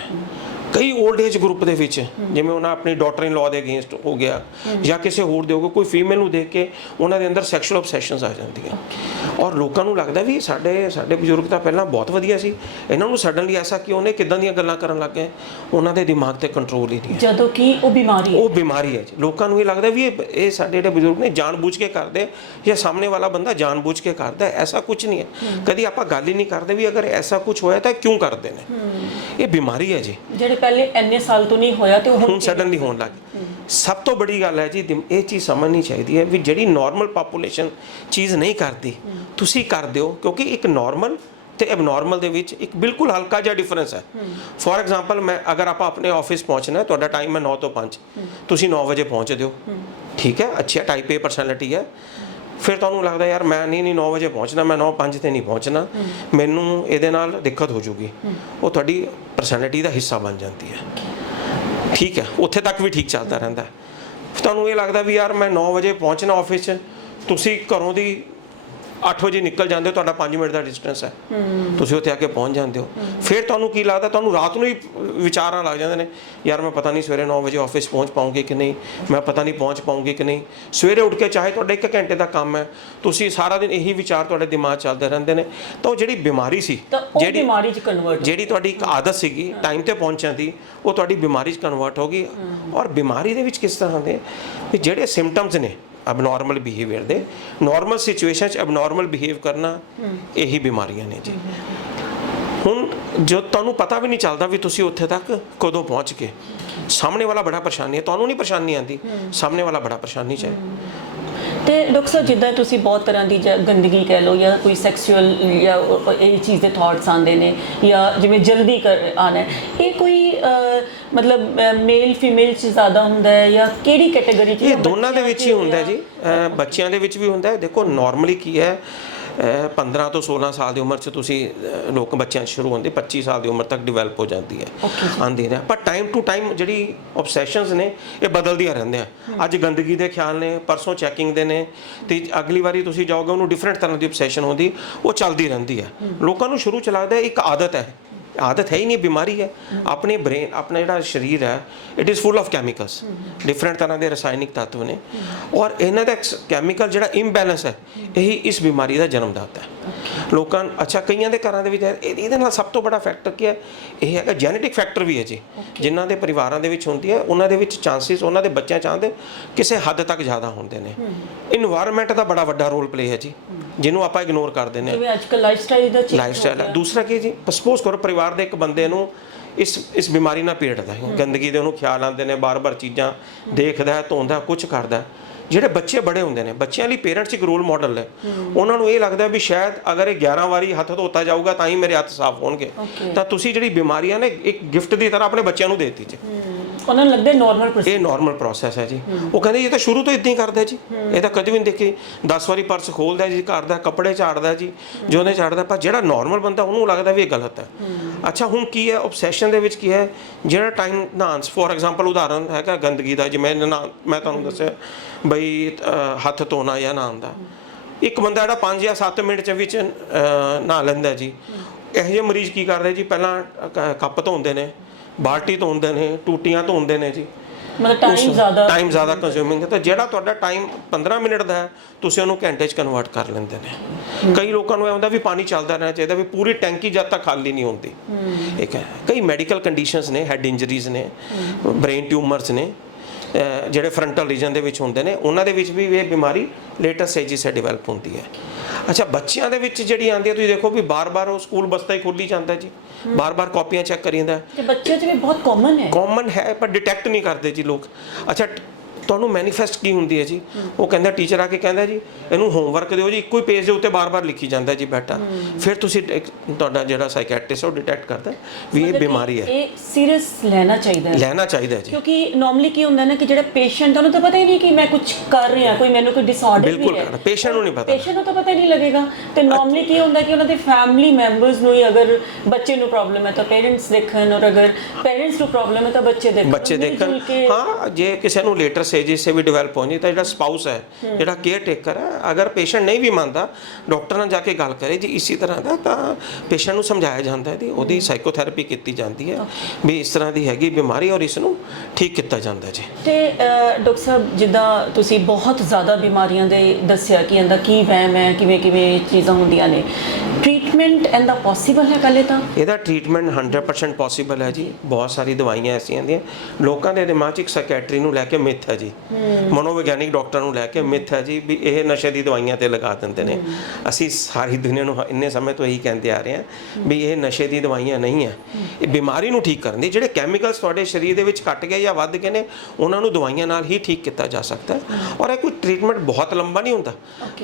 ਕਈ 올ਡ ਏਜ ਗਰੁੱਪ ਦੇ ਵਿੱਚ ਜਿਵੇਂ ਉਹਨਾਂ ਆਪਣੀ ਡਾਟਰ ਇਨ ਲਾਅ ਦੇ ਅਗੇਂਸਟ ਹੋ ਗਿਆ ਜਾਂ ਕਿਸੇ ਹੋਰ ਦੇ ਹੋ ਕੋਈ ਫੀਮੇਲ ਨੂੰ ਦੇਖ ਕੇ ਉਹਨਾਂ ਦੇ ਅੰਦਰ ਸੈਕਸ਼ੂਅਲ ਆਬਸੈਸ਼ਨਸ ਆ ਜਾਂਦੀਆਂ। ਔਰ ਲੋਕਾਂ ਨੂੰ ਲੱਗਦਾ ਵੀ ਸਾਡੇ ਸਾਡੇ ਬਜ਼ੁਰਗ ਤਾਂ ਪਹਿਲਾਂ ਬਹੁਤ ਵਧੀਆ ਸੀ। ਇਹਨਾਂ ਨੂੰ ਸਡਨਲੀ ਐਸਾ ਕਿਉਂ ਨੇ ਕਿਦਾਂ ਦੀਆਂ ਗੱਲਾਂ ਕਰਨ ਲੱਗ ਗਏ। ਉਹਨਾਂ ਦੇ ਦਿਮਾਗ ਤੇ ਕੰਟਰੋਲ ਹੀ ਨਹੀਂ ਜਦੋਂ ਕਿ ਉਹ ਬਿਮਾਰੀ ਹੈ। ਉਹ ਬਿਮਾਰੀ ਹੈ ਜੀ। ਲੋਕਾਂ ਨੂੰ ਇਹ ਲੱਗਦਾ ਵੀ ਇਹ ਸਾਡੇ ਜਿਹੜੇ ਬਜ਼ੁਰਗ ਨੇ ਜਾਣਬੁੱਝ ਕੇ ਕਰਦੇ ਜਾਂ ਸਾਹਮਣੇ ਵਾਲਾ ਬੰਦਾ ਜਾਣਬੁੱਝ ਕੇ ਕਰਦਾ ਐਸਾ ਕੁਝ ਨਹੀਂ ਹੈ। ਕਦੀ ਆਪਾਂ ਗੱਲ ਹੀ ਨਹੀਂ ਕਰਦੇ ਵੀ ਅਗਰ ਐਸਾ ਕੁਝ ਹੋਇਆ ਤਾਂ ਕਿਉਂ ਕਰਦੇ ਨੇ? ਇਹ ਬਿਮਾਰੀ ਹੈ ਜੀ। ਜਿਹੜੇ ਪਹਿਲੇ ਇੰਨੇ ਸਾਲ ਤੋਂ ਨਹੀਂ ਹੋਇਆ ਤੇ ਉਹ ਹੁਣ ਸਡਨਲੀ ਹੋਣ ਲੱਗ ਸਭ ਤੋਂ ਬੜੀ ਗੱਲ ਹੈ ਜੀ ਦਿਮ- ਇਹ ਚੀਜ਼ ਸਮਝਣੀ ਚਾਹੀਦੀ ਹੈ ਵੀ ਜਿਹੜੀ ਨਾਰਮਲ ਪਾਪੂਲੇਸ਼ਨ ਚੀਜ਼ ਨਹੀਂ ਕਰਦੀ ਤੁਸੀਂ ਕਰਦੇ ਹੋ ਕਿਉਂਕਿ ਇੱਕ ਨਾਰਮਲ ਤੇ ਐਬਨੋਰਮਲ ਦੇ ਵਿੱਚ ਇੱਕ ਬਿਲਕੁਲ ਹਲਕਾ ਜਿਹਾ ਡਿਫਰੈਂਸ ਹੈ। ਫੋਰ ਐਗਜ਼ਾਮਪਲ ਮੈਂ ਅਗਰ ਆਪਾਂ ਆਪਣੇ ਆਫਿਸ ਪਹੁੰਚਣਾ ਹੈ ਤੁਹਾਡਾ ਟਾਈਮ ਹੈ 9 ਤੋਂ 5 ਤੁਸੀਂ 9 ਵਜੇ ਪਹੁੰਚਦੇ ਹੋ। ਠੀਕ ਹੈ ਅੱਛਾ ਟਾਈਪ ਏ ਪਰਸਨੈਲਿਟੀ ਹੈ। ਫਿਰ ਤੁਹਾਨੂੰ ਲੱਗਦਾ ਯਾਰ ਮੈਂ ਨਹੀਂ ਨਹੀਂ 9 ਵਜੇ ਪਹੁੰਚਣਾ ਮੈਂ 9:05 ਤੇ ਨਹੀਂ ਪਹੁੰਚਣਾ। ਮੈਨੂੰ ਇਹਦੇ ਨਾਲ ਦਿੱਕਤ ਹੋ ਜੂਗੀ। ਉਹ ਤੁਹਾਡੀ ਪਰਸਨੈਲਿਟੀ ਦਾ ਹਿੱਸਾ ਬਣ ਜਾਂਦੀ ਹੈ। ਠੀਕ ਹੈ ਉੱਥੇ ਤੱਕ ਵੀ ਠੀਕ ਚੱਲਦਾ ਰਹਿੰਦਾ ਤੁਹਾਨੂੰ ਇਹ ਲੱਗਦਾ ਵੀ ਯਾਰ ਮੈਂ 9 ਵਜੇ ਪਹੁੰਚਣਾ ਆਫਿਸ 'ਚ ਤੁਸੀਂ ਘਰੋਂ ਦੀ 8 ਵਜੇ ਨਿਕਲ ਜਾਂਦੇ ਹੋ ਤੁਹਾਡਾ 5 ਮਿੰਟ ਦਾ ਡਿਸਟੈਂਸ ਹੈ। ਤੁਸੀਂ ਉੱਥੇ ਆ ਕੇ ਪਹੁੰਚ ਜਾਂਦੇ ਹੋ। ਫਿਰ ਤੁਹਾਨੂੰ ਕੀ ਲੱਗਦਾ ਤੁਹਾਨੂੰ ਰਾਤ ਨੂੰ ਹੀ ਵਿਚਾਰਾਂ ਲੱਗ ਜਾਂਦੇ ਨੇ ਯਾਰ ਮੈਂ ਪਤਾ ਨਹੀਂ ਸਵੇਰੇ 9 ਵਜੇ ਆਫਿਸ ਪਹੁੰਚ ਪਾਉਂਗੀ ਕਿ ਨਹੀਂ ਮੈਂ ਪਤਾ ਨਹੀਂ ਪਹੁੰਚ ਪਾਉਂਗੀ ਕਿ ਨਹੀਂ। ਸਵੇਰੇ ਉੱਠ ਕੇ ਚਾਹੇ ਤੁਹਾਡਾ 1 ਘੰਟੇ ਦਾ ਕੰਮ ਹੈ ਤੁਸੀਂ ਸਾਰਾ ਦਿਨ ਇਹੀ ਵਿਚਾਰ ਤੁਹਾਡੇ ਦਿਮਾਗ 'ਚ ਚੱਲਦੇ ਰਹਿੰਦੇ ਨੇ। ਤਾਂ ਉਹ ਜਿਹੜੀ ਬਿਮਾਰੀ ਸੀ ਉਹ ਬਿਮਾਰੀ ਚ ਕਨਵਰਟ ਜਿਹੜੀ ਤੁਹਾਡੀ ਇੱਕ ਆਦਤ ਸੀਗੀ ਟਾਈਮ ਤੇ ਪਹੁੰਚਣ ਦੀ ਉਹ ਤੁਹਾਡੀ ਬਿਮਾਰੀ 'ਚ ਕਨਵਰਟ ਹੋ ਗਈ। ਔਰ ਬਿਮਾਰੀ ਦੇ ਵਿੱਚ ਕਿਸ ਤਰ੍ਹਾਂ ਦੇ ਜਿਹੜੇ ਸਿੰਪਟਮਸ ਨੇ ਅਬਨੋਰਮਲ ਬਿਹੇਵੀਅਰ ਦੇ। ਨਾਰਮਲ ਸਿਚੁਏਸ਼ਨ 'ਚ ਅਬਨੋਰਮਲ ਬਿਹੇਵ ਕਰਨਾ ਇਹੀ ਬਿਮਾਰੀਆਂ ਨੇ ਜੀ। ਹੁਣ ਜੋ ਤੁਹਾਨੂੰ ਪਤਾ ਵੀ ਨਹੀਂ ਚੱਲਦਾ ਵੀ ਤੁਸੀਂ ਉੱਥੇ ਤੱਕ ਕਦੋਂ ਪਹੁੰਚ ਗਏ। ਸਾਹਮਣੇ ਵਾਲਾ ਬੜਾ ਪਰੇਸ਼ਾਨੀ ਹੈ ਤੁਹਾਨੂੰ ਨਹੀਂ ਪਰੇਸ਼ਾਨੀ ਆਂਦੀ ਸਾਹਮਣੇ ਵਾਲਾ ਬੜਾ ਪਰੇਸ਼ਾਨੀ ਚ ਹੈ। ਤੇ ਡਾਕਟਰ ਸਾਹਿਬ ਜਿੱਦਾਂ ਤੁਸੀਂ ਬਹੁਤ ਤਰ੍ਹਾਂ ਦੀ ਗੰਦਗੀ ਕਹਿ ਲਓ ਜਾਂ ਕੋਈ ਸੈਕਸ਼ੂਅਲ ਜਾਂ ਇਹ ਚੀਜ਼ ਦੇ ਥਾਟਸ ਆਉਂਦੇ ਨੇ ਜਾਂ ਜਿਵੇਂ ਜਲਦੀ ਕਰ ਆਣਾ ਇਹ ਕੋਈ ਮਤਲਬ ਮੇਲ ਫੀਮੇਲ ਚ ਜ਼ਿਆਦਾ ਹੁੰਦਾ ਹੈ ਜਾਂ ਕਿਹੜੀ ਕੈਟਾਗਰੀ ਚ ਇਹ ਦੋਨਾਂ ਦੇ ਵਿੱਚ ਹੀ ਹੁੰਦਾ ਜਾਂ- ਬੱਚਿਆਂ ਦੇ ਵਿੱਚ ਵੀ ਹੁੰਦਾ ਹੈ। ਦੇਖੋ ਨਾਰਮਲੀ ਕੀ ਹੈ 15 ਤੋਂ 16 ਸਾਲ ਦੀ ਉਮਰ 'ਚ ਤੁਸੀਂ ਲੋਕ ਬੱਚਿਆਂ 'ਚ ਸ਼ੁਰੂ ਹੁੰਦੇ 25 ਸਾਲ ਦੀ ਉਮਰ ਤੱਕ ਡਿਵੈਲਪ ਹੋ ਜਾਂਦੀ ਹੈ ਆਂਦੀ ਨੇ। ਪਰ ਟਾਈਮ ਟੂ ਟਾਈਮ ਜਿਹੜੀ ਆਬਸੈਸ਼ਨਸ ਨੇ ਇਹ ਬਦਲਦੀਆਂ ਰਹਿੰਦੀਆਂ। ਅੱਜ ਗੰਦਗੀ ਦੇ ਖਿਆਲ ਨੇ ਪਰਸੋਂ ਚੈਕਿੰਗ ਦੇ ਨੇ ਤੇ ਅਗਲੀ ਵਾਰੀ ਤੁਸੀਂ ਜਾਓਗੇ ਉਹਨੂੰ ਡਿਫਰੈਂਟ ਤਰ੍ਹਾਂ ਦੀ ਆਬਸੈਸ਼ਨ ਹੁੰਦੀ ਉਹ ਚੱਲਦੀ ਰਹਿੰਦੀ ਹੈ। ਲੋਕਾਂ ਨੂੰ ਸ਼ੁਰੂ ਚ ਲੱਗਦਾ ਇੱਕ ਆਦਤ ਹੈ। ਆਦਤ ਹੈ ਹੀ ਨਹੀਂ, ਬਿਮਾਰੀ ਹੈ। ਆਪਣੇ ਬ੍ਰੇਨ ਆਪਣਾ ਜਿਹੜਾ ਸਰੀਰ ਹੈ it is full of chemicals different ਤਰ੍ਹਾਂ ਦੇ ਰਸਾਇਣਿਕ ਤੱਤਵ ਨੇ। ਔਰ ਇਹਨਾਂ ਦਾ ਕੈਮੀਕਲ ਜਿਹੜਾ ਇੰਬੈਲੈਂਸ ਹੈ, ਇਹੀ ਇਸ ਬਿਮਾਰੀ ਦਾ ਜਨਮਦਾਤਾ ਹੈ। ਲੋਕਾਂ ਅੱਛਾ ਕਈਆਂ ਦੇ ਘਰਾਂ ਦੇ ਵਿੱਚ ਇਹ- ਇਹਦੇ ਨਾਲ ਸਭ ਤੋਂ ਬੜਾ ਫੈਕਟਰ ਕੀ ਹੈ? ਇਹ ਹੈਗਾ ਜੈਨੇਟਿਕ ਫੈਕਟਰ ਵੀ ਹੈ ਜੀ। ਜਿਨ੍ਹਾਂ ਦੇ ਪਰਿਵਾਰਾਂ ਦੇ ਵਿੱਚ ਹੁੰਦੀ ਹੈ ਉਹਨਾਂ ਦੇ ਵਿੱਚ ਚਾਂਸਸ ਉਹਨਾਂ ਦੇ ਬੱਚਿਆਂ ਚਾਹੁੰਦੇ ਕਿਸੇ ਹੱਦ ਤੱਕ ਜ਼ਿਆਦਾ ਹੁੰਦੇ ਨੇ। ਇਨਵਾਇਰਨਮੈਂਟ ਦਾ ਬੜਾ ਵੱਡਾ ਰੋਲ ਪਲੇ ਹੈ ਜੀ। ਜਿਹਨੂੰ ਆਪਾਂ ਇਗਨੋਰ ਕਰਦੇ ਨੇ ਜਿਵੇਂ ਅੱਜ ਕੱਲ ਲਾਈਫ ਸਟਾਈਲ ਦਾ change ਲਾਈਫ ਸਟਾਈਲ ਹੈ। ਦੂਸਰਾ ਕੀ ਜੀ? ਸਪੋਜ਼ ਕਰੋ ਪਰਿਵਾਰ ਦੇ ਇੱਕ ਬੰਦੇ ਨੂੰ ਇਸ ਇਸ ਬਿਮਾਰੀ ਨਾਲ ਪੀੜਦਾ ਹੈ। ਗੰਦਗੀ ਦੇ ਉਹਨੂੰ ਖਿਆਲ ਆਉਂਦੇ ਨੇ ਬਾਰ-ਬਾਰ ਚੀਜ਼ਾਂ ਦੇਖਦਾ ਹੈ ਧੋਂਦਾ ਕੁਝ ਕਰਦਾ ਹੈ। ਜਿਹੜੇ ਬੱਚੇ ਬੜੇ ਹੁੰਦੇ ਨੇ ਬੱਚਿਆਂ ਲਈ ਪੇਰੈਂਟਸ ਇੱਕ ਰੋਲ ਮਾਡਲ ਹੈ ਉਹਨਾਂ ਨੂੰ ਇਹ ਲੱਗਦਾ ਵੀ ਸ਼ਾਇਦ ਅਗਰ ਇਹ 11 ਵਾਰੀ ਹੱਥ ਧੋਤਾ ਜਾਊਗਾ ਤਾਂ ਹੀ ਮੇਰੇ ਹੱਥ ਸਾਫ਼ ਹੋਣਗੇ। ਤਾਂ ਤੁਸੀਂ ਜਿਹੜੀ ਬਿਮਾਰੀਆਂ ਨੇ ਇੱਕ ਗਿਫਟ ਦੀ ਤਰ੍ਹਾਂ ਆਪਣੇ ਬੱਚਿਆਂ ਨੂੰ ਦੇ ਦਿੱਤੀ ਜੀ। ਉਹਨਾਂ ਨੂੰ ਲੱਗਦਾ ਨਾਰਮਲ ਇਹ ਨਾਰਮਲ ਪ੍ਰੋਸੈਸ ਹੈ ਜੀ। ਉਹ ਕਹਿੰਦੇ ਇਹ ਤਾਂ ਸ਼ੁਰੂ ਤੋਂ ਇਦਾਂ ਹੀ ਕਰਦਾ ਜੀ। ਇਹ ਤਾਂ ਕਦੇ ਵੀ ਨਹੀਂ ਦੇਖੀ। 10 ਵਾਰੀ ਪਰਸ ਖੋਲਦਾ ਜੀ ਘਰ ਦਾ ਕੱਪੜੇ ਝਾੜਦਾ ਜੀ ਜਿਉਂਦੇ ਝਾੜਦਾ। ਪਰ ਜਿਹੜਾ ਨਾਰਮਲ ਬੰਦਾ ਉਹਨੂੰ ਲੱਗਦਾ ਵੀ ਇਹ ਗਲਤ ਹੈ। ਅੱਛਾ, ਹੁਣ ਕੀ ਹੈ? ਆਬਸੈਸ਼ਨ ਦੇ ਵਿੱਚ ਕੀ ਹੈ? ਜਿਹੜਾ ਟਾਈਮ ਨਾਂਸ ਫੋਰ ਐਗਜ਼ਾਮਪਲ ਉਦਾਹਰਨ ਹੈਗਾ ਗੰਦਗੀ ਦਾ, ਜਿਵੇਂ ਨਾ, ਮੈਂ ਤੁਹਾਨੂੰ ਦੱਸਿਆ ਬਈ ਹੱਥ ਧੋਣਾ ਜਾਂ ਨਹਾਉਣ ਦਾ। ਇੱਕ ਬੰਦਾ ਜਿਹੜਾ 5 ਜਾਂ 7 ਮਿੰਟ ਚ ਵਿੱਚ ਨਹਾ ਲੈਂਦਾ ਜੀ। ਇਹੋ ਜਿਹੇ ਮਰੀਜ਼ ਕੀ ਕਰਦੇ ਜੀ? ਪਹਿਲਾਂ ਕ- ਕੱਪ ਧੋਂਦੇ ਨੇ, ਬਾਲਟੀ ਧੋਂਦੇ ਨੇ, ਟੂਟੀਆਂ ਧੋਂਦੇ ਨੇ ਜੀ। ਮਤਲਬ ਟਾਈਮ ਜ਼ਿਆਦਾ ਟਾਈਮ ਜ਼ਿਆਦਾ ਕੰਜ਼ਿਊਮਿੰਗ ਹੈ। ਤਾਂ ਜਿਹੜਾ ਤੁਹਾਡਾ ਟਾਈਮ 15 ਮਿੰਟ ਦਾ ਹੈ ਤੁਸੀਂ ਉਹਨੂੰ ਘੰਟੇ 'ਚ ਕਨਵਰਟ ਕਰ ਲੈਂਦੇ ਨੇ। ਕਈ ਲੋਕਾਂ ਨੂੰ ਇਹ ਹੁੰਦਾ ਵੀ ਪਾਣੀ ਚੱਲਦਾ ਰਹਿਣਾ ਚਾਹੀਦਾ ਵੀ ਪੂਰੀ ਟੈਂਕੀ ਜਦ ਤੱਕ ਖਾਲੀ ਨਹੀਂ ਹੁੰਦੀ। ਇੱਕ ਹੈ। ਕਈ ਮੈਡੀਕਲ ਕੰਡੀਸ਼ਨਸ ਨੇ ਹੈਡ ਇੰਜਰੀਜ਼ ਨੇ ਬ੍ਰੇਨ ਟਿਊਮਰਸ ਨੇ ਜਿਹੜੇ ਫਰੰਟਲ ਰੀਜਨ ਦੇ ਵਿੱਚ ਹੁੰਦੇ ਨੇ ਉਹਨਾਂ ਦੇ ਵਿੱਚ ਵੀ ਇਹ ਬਿਮਾਰੀ ਲੇਟਰ ਸਟੇਜਿਸ 'ਤੇ ਡਿਵੈਲਪ ਹੁੰਦੀ ਹੈ। ਅੱਛਾ ਬੱਚਿਆਂ ਦੇ ਵਿੱਚ ਜਿਹੜੀ ਆਉਂਦੀ ਹੈ ਤੁਸੀਂ ਦੇਖੋ ਵੀ ਬਾਰ-ਬਾਰ ਉਹ ਸਕੂਲ ਬਸਤਾ ਹੀ ਖੋਲੀ ਜਾਂਦਾ ਜੀ। ਬਾਰ-ਬਾਰ ਕਾਪੀਆਂ ਚੈੱਕ ਕਰੀ ਜਾਂਦਾ। ਤੇ ਬੱਚਿਆਂ 'ਚ ਵੀ ਬਹੁਤ ਕਾਮਨ ਹੈ। ਕਾਮਨ ਹੈ ਪਰ ਡਿਟੈਕਟ ਨਹੀਂ ਕਰਦੇ ਜੀ ਲੋਕ। ਅੱਛਾ ਤੁਹਾਨੂੰ ਮੈਨੀਫੈਸਟ ਕੀ ਹੁੰਦੀ ਹੈ ਜੀ? ਉਹ ਕਹਿੰਦਾ ਟੀਚਰ ਆ ਕੇ ਕਹਿੰਦਾ ਜੀ ਇਹਨੂੰ ਹੋਮਵਰਕ ਦਿਓ ਜੀ ਇੱਕੋ ਹੀ ਪੇਜ ਦੇ ਉੱਤੇ ਬਾਰ-ਬਾਰ ਲਿਖੀ ਜਾਂਦਾ ਜੀ ਬੈਠਾ। ਫਿਰ ਤੁਸੀਂ ਤੁਹਾਡਾ ਜਿਹੜਾ ਸਾਈਕੈਟ੍ਰਿਸਟ ਉਹ ਡਿਟੈਕਟ ਕਰਦਾ ਵੀ ਇਹ ਬਿਮਾਰੀ ਹੈ। ਇਹ ਸੀਰੀਅਸ ਲੈਣਾ ਚਾਹੀਦਾ ਹੈ। ਲੈਣਾ ਚਾਹੀਦਾ ਹੈ ਜੀ। ਕਿਉਂਕਿ ਨਾਰਮਲੀ ਕੀ ਹੁੰਦਾ ਨਾ ਕਿ ਜਿਹੜਾ ਪੇਸ਼ੈਂਟ ਉਹਨੂੰ ਤਾਂ ਪਤਾ ਹੀ ਨਹੀਂ ਕਿ ਮੈਂ ਕੁਝ ਕਰ ਰਿਹਾ ਕੋਈ ਮੈਨੂੰ ਕੋਈ ਡਿਸਆਰਡਰ ਵੀ ਬਿਲਕੁਲ ਹੈ। ਪੇਸ਼ੈਂਟ ਨੂੰ ਨਹੀਂ ਪਤਾ। ਪੇਸ਼ੈਂਟ ਨੂੰ ਤਾਂ ਪਤਾ ਹੀ ਨਹੀਂ ਲੱਗੇਗਾ। ਤੇ ਨਾਰਮਲੀ ਕੀ ਹੁੰਦਾ ਕਿ ਉਹਨਾਂ ਦੇ ਫੈਮਿਲੀ ਮੈਂਬਰਸ ਨੂੰ ਹੀ ਅਗਰ ਬੱਚੇ ਨੂੰ ਪ੍ਰੋਬਲਮ ਹੈ ਤਾਂ ਪੇਰੈਂਟਸ ਦੇਖਣ ਔਰ ਅਗਰ ਪੇਰੈਂਟਸ ਨੂੰ ਪ੍ਰੋਬਲਮ ਹੈ ਤਾਂ ਬੱਚੇ ਦੇਖਣ। ਬੱਚੇ ਦੇਖਣ। ਹਾਂ ਜੇ ਕਿਸੇ ਨੂੰ ਲੇਟਰ ਸਟੇजेस ਸੇ ਵੀ ਡਿਵੈਲਪ ਹੋਣੀ ਤਾਂ ਜਿਹੜਾ ਸਪਾਊਸ ਹੈ ਜਿਹੜਾ ਕੇਅਰ ਟੇਕਰ ਹੈ ਅਗਰ ਪੇਸ਼ੈਂਟ ਨਹੀਂ ਵੀ ਮੰਨਦਾ ਡਾਕਟਰ ਨਾਲ ਜਾ ਕੇ ਗੱਲ ਕਰੇ ਜੀ ਇਸੇ ਤਰ੍ਹਾਂ ਦਾ ਤਾਂ ਪੇਸ਼ੈਂਟ ਨੂੰ ਸਮਝਾਇਆ ਜਾਂਦਾ ਹੈ ਦੀ ਉਹਦੀ ਸਾਈਕੋਥੈਰੇਪੀ ਕੀਤੀ ਜਾਂਦੀ ਹੈ ਵੀ ਇਸ ਤਰ੍ਹਾਂ ਦੀ ਹੈਗੀ ਬਿਮਾਰੀ ਔਰ ਇਸ ਨੂੰ ਠੀਕ ਕੀਤਾ ਜਾਂਦਾ ਜੀ। ਤੇ ਡਾਕਟਰ ਸਾਹਿਬ ਜਿੱਦਾਂ ਤੁਸੀਂ ਬਹੁਤ ਜ਼ਿਆਦਾ ਬਿਮਾਰੀਆਂ ਦੇ ਦੱਸਿਆ ਕਿ ਇਹਦਾ ਕੀ ਵਹਿਮ ਹੈ ਕਿਵੇਂ ਕਿਵੇਂ ਚੀਜ਼ਾਂ ਹੁੰਦੀਆਂ ਨੇ। ਟ੍ਰੀਟਮੈਂਟ ਇਹਦਾ ਪੋਸੀਬਲ ਹੈ ਕੱਲੇ ਤਾਂ? ਇਹਦਾ ਟ੍ਰੀਟਮੈਂਟ 100% ਪੋਸੀਬਲ ਹੈ ਜੀ। ਬਹੁਤ ਸਾਰੀ ਦਵਾਈਆਂ ਐਸੀਆਂ ਦੀਆਂ ਲੋਕਾਂ ਦੇ ਦਿਮਾਗ 'ਚ ਇੱਕ ਸਾਈਕੈਟਰੀ ਨੂੰ ਲੈ ਕੇ ਮਿੱਥ ਹੈ ਜੀ। ਮਨੋਵਿਗਿਆਨਿਕ ਡਾਕਟਰ ਨੂੰ ਲੈ ਕੇ ਮਿੱਥ ਹੈ ਜੀ ਵੀ ਇਹ ਨਸ਼ੇ ਦੀ ਦਵਾਈਆਂ ਤੇ ਲਗਾ ਦਿੰਦੇ ਨੇ। ਅਸੀਂ ਸਾਰੀ ਦੁਨੀਆ ਨੂੰ ਇੰਨੇ ਸਮੇਂ ਤੋਂ ਇਹੀ ਕਹਿੰਦੇ ਆ ਰਹੇ ਹਾਂ ਵੀ ਇਹ ਨਸ਼ੇ ਦੀ ਦਵਾਈਆਂ ਨਹੀਂ ਹੈ। ਇਹ ਬਿਮਾਰੀ ਨੂੰ ਠੀਕ ਕਰਨ ਦੀ ਜਿਹੜੇ ਕੈਮੀਕਲਸ ਤੁਹਾਡੇ ਸਰੀਰ ਦੇ ਵਿੱਚ ਘਟ ਗਏ ਜਾਂ ਵੱਧ ਗਏ ਨੇ ਉਹਨਾਂ ਨੂੰ ਦਵਾਈਆਂ ਨਾਲ ਹੀ ਠੀਕ ਕੀਤਾ ਜਾ ਸਕਦਾ ਹੈ। ਔਰ ਇਹ ਕੋਈ ਟ੍ਰੀਟਮੈਂਟ ਬਹੁਤ ਲੰਬਾ ਨਹੀਂ ਹੁੰਦਾ।